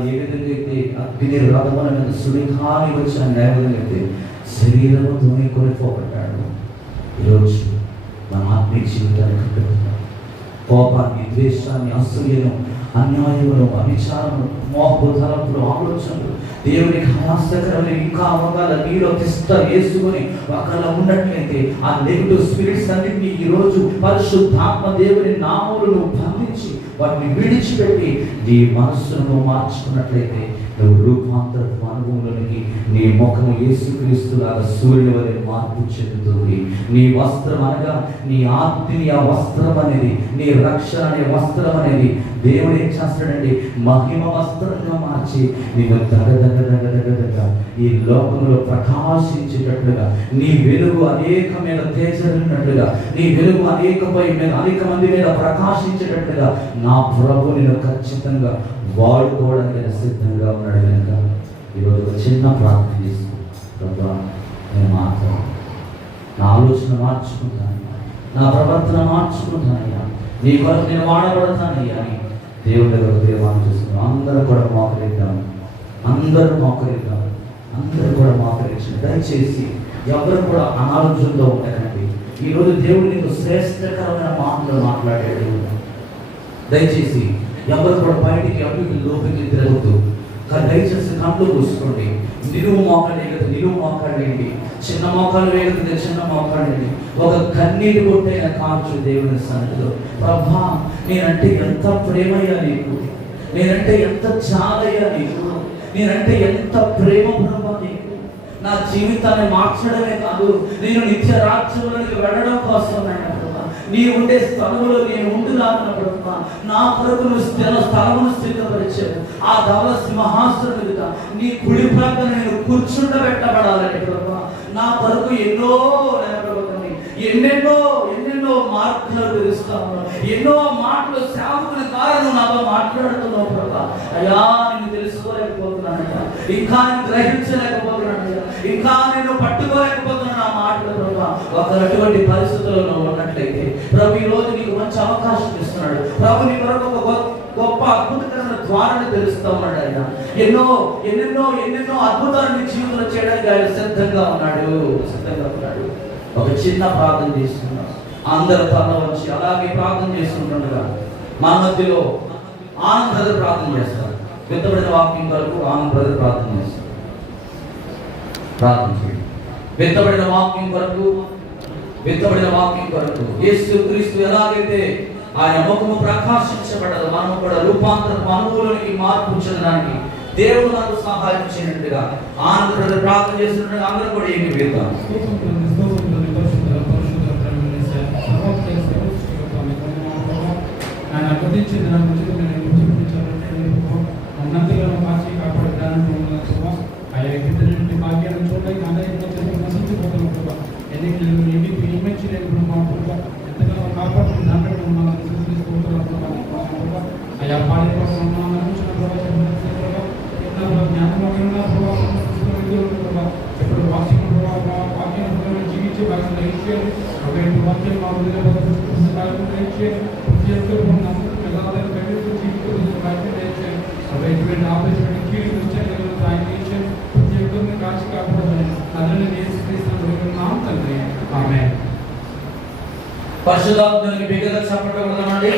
అయితే అగ్ని రథముల మీద సుడిగాలి వచ్చిన న్యాయంగా అయితే శరీరముతోనే కొనిపోబడ్డాడు. ఈరోజు మన ఆత్మీయ జీవితాన్ని కట్టుకుంటాం. కోపాన్ని, ద్వేషాన్ని, అసూయను, అన్యాయములు, అవిచారములు, మోహపు తలంపులు, ఆలోచనలు దేవునికి హాస్యకరమైన ఇంకా అవగాల నీలో తిష్ట వేసుకొని ఒకలా ఉన్నట్లయితే ఆ నెగిటివ్ స్పిరిట్స్ అన్నింటినీ ఈరోజు పరిశుద్ధాత్మ దేవుని నామములు నువ్వు బంధించి వాటిని విడిచిపెట్టి నీ మనస్సును మార్చుకున్నట్లయితే నువ్వు రూపాంతరపు అనుభవంలోనికి నీ ముఖము యేసుక్రీస్తులాగా సూర్యుని వలె మార్పు చెందుతుంది. నీ వస్త్రం అనగా నీ ఆత్మీయ వస్త్రం అనేది, నీ రక్షణ అనే వస్త్రం అనేది దేవుడు ఏం చేస్తాడండి? మహిమ వస్త్రంగా మార్చి నిన్ను దగ్గర ఈ లోకంలో ప్రకాశించేటట్లుగా, నీ వెలుగు అనేకమైన తేజరినట్లుగా, నీ వెలుగు అనేక మంది మీద ప్రకాశించేటట్లుగా నా ప్రభు నేను ఖచ్చితంగా వాడుకోవడానికి సిద్ధంగా ఉన్నాడు. కనుక ఈరోజు ఒక చిన్న ప్రార్థన చేసుకుని, ప్రభు నేను మాత్రం నా ఆలోచన మార్చుకుంటానయ్యా, నా ప్రవర్తన మార్చుకుంటానయ్యా, నీ కొరకు నేను వాడబడతానయ్యా అని దేవుడి దగ్గర దేవాన్ని చూస్తున్నాం. అందరూ కూడా మోకరిద్దాం, అందరూ కూడా మోకరించండి. దయచేసి ఎవరు కూడా అనారోగ్యంతో ఉంటారండి. ఈరోజు దేవుడు నీకు శ్రేష్టకరమైన మాటలు మాట్లాడాడు. దయచేసి ఎవరు కూడా బయటికి అభివృద్ధి లోపలికి తిరగద్దు. దయచేసి కళ్ళు కూసుకోండి. నిలువు మోకాళ్ళేయండి, చిన్న మోకాలు వేగదు, చిన్న మోకాళ్ళేయండి. ఒక కన్నీరు కొట్టైన కాచు దేవుని సన్నిధిలో. ప్రభా, నేనంటే ఎంత ప్రేమయ్యా నీకు, నేనంటే ఎంత చాలయ్యా నీకు, నేనంటే ఎంత ప్రేమ ప్రభా నీకు. నా జీవితాన్ని మార్చడమే కాదు, నేను నిత్య రాజ్యంలోకి వెళ్ళడం కోసం నీ ఉండే స్థలంలో నేను ఉండులాగిన ప్రభా, నా కొరకు నువ్వు స్థలమును స్థిరపరిచావు. ఆ ధవల సింహాసనం మీద నీ కుడి ప్రక్కన నేను కూర్చుండబెట్టబడాలని ప్రభా, నా కొరకు ఎన్నెన్నో మార్పులు తెలుస్తాను. ఎన్నో మాటలు సేవకుని ద్వారా నువ్వు నాతో మాట్లాడుతున్నావు ప్రభా. అయ్యా, నేను తెలుసుకోలేకపోతున్నానయ్యా, ఇంకా నేను గ్రహించలేకపోతున్నానయ్యా, ఇంకా నేను పట్టుకోలేకపోతున్నాను ఆ మాటలు ప్రభా. ఒకటువంటి పరిస్థితుల్లో నువ్వు ఉన్నట్లయితే ప్రభు ఈ రోజు నీకు మంచి అవకాశం ఇస్తున్నాడు. ప్రభు నీ కొరకు ఒక గొప్ప అద్భుతకరమైన ద్వారాన్ని తెలుస్తూ ఉన్నాడు. ఆయన ఎన్నెన్నో అద్భుతాలు నీ జీవితంలో చేయడానికి ఆయన సిద్ధంగా ఉన్నాడు. ఒక చిన్న ప్రార్థన చేస్తున్నాం. అందరూ తల వచ్చి అలాగే ప్రార్థన చేస్తుండగా మన మధ్యలో ఆనంద్ బ్రదర్ ప్రార్థన చేస్తారు. విత్తబడిన వాక్యం కొరకు ఆనంద్ బ్రదర్ ప్రార్థన చేస్తారు. ప్రార్థన చేయండి. విత్తబడిన వాక్యం కొరకు యేసుక్రీస్తు ఎలాగైతే ఆయన ముఖము ప్రకాశించబడదు, మనము కూడా రూపాంతరపు అనుభవంలోనికి మార్పు చెందడానికి దేవుడు మనకు సహాయం చేయనట్టుగా ఆనంద్ బ్రదర్ ప్రార్థన చేస్తుండగా అందరూ కూడా ఏమి వేద్దాం. పరిశుద్ధాత్మకి బిగ్గరగా చప్పట్లు కొడదామండి.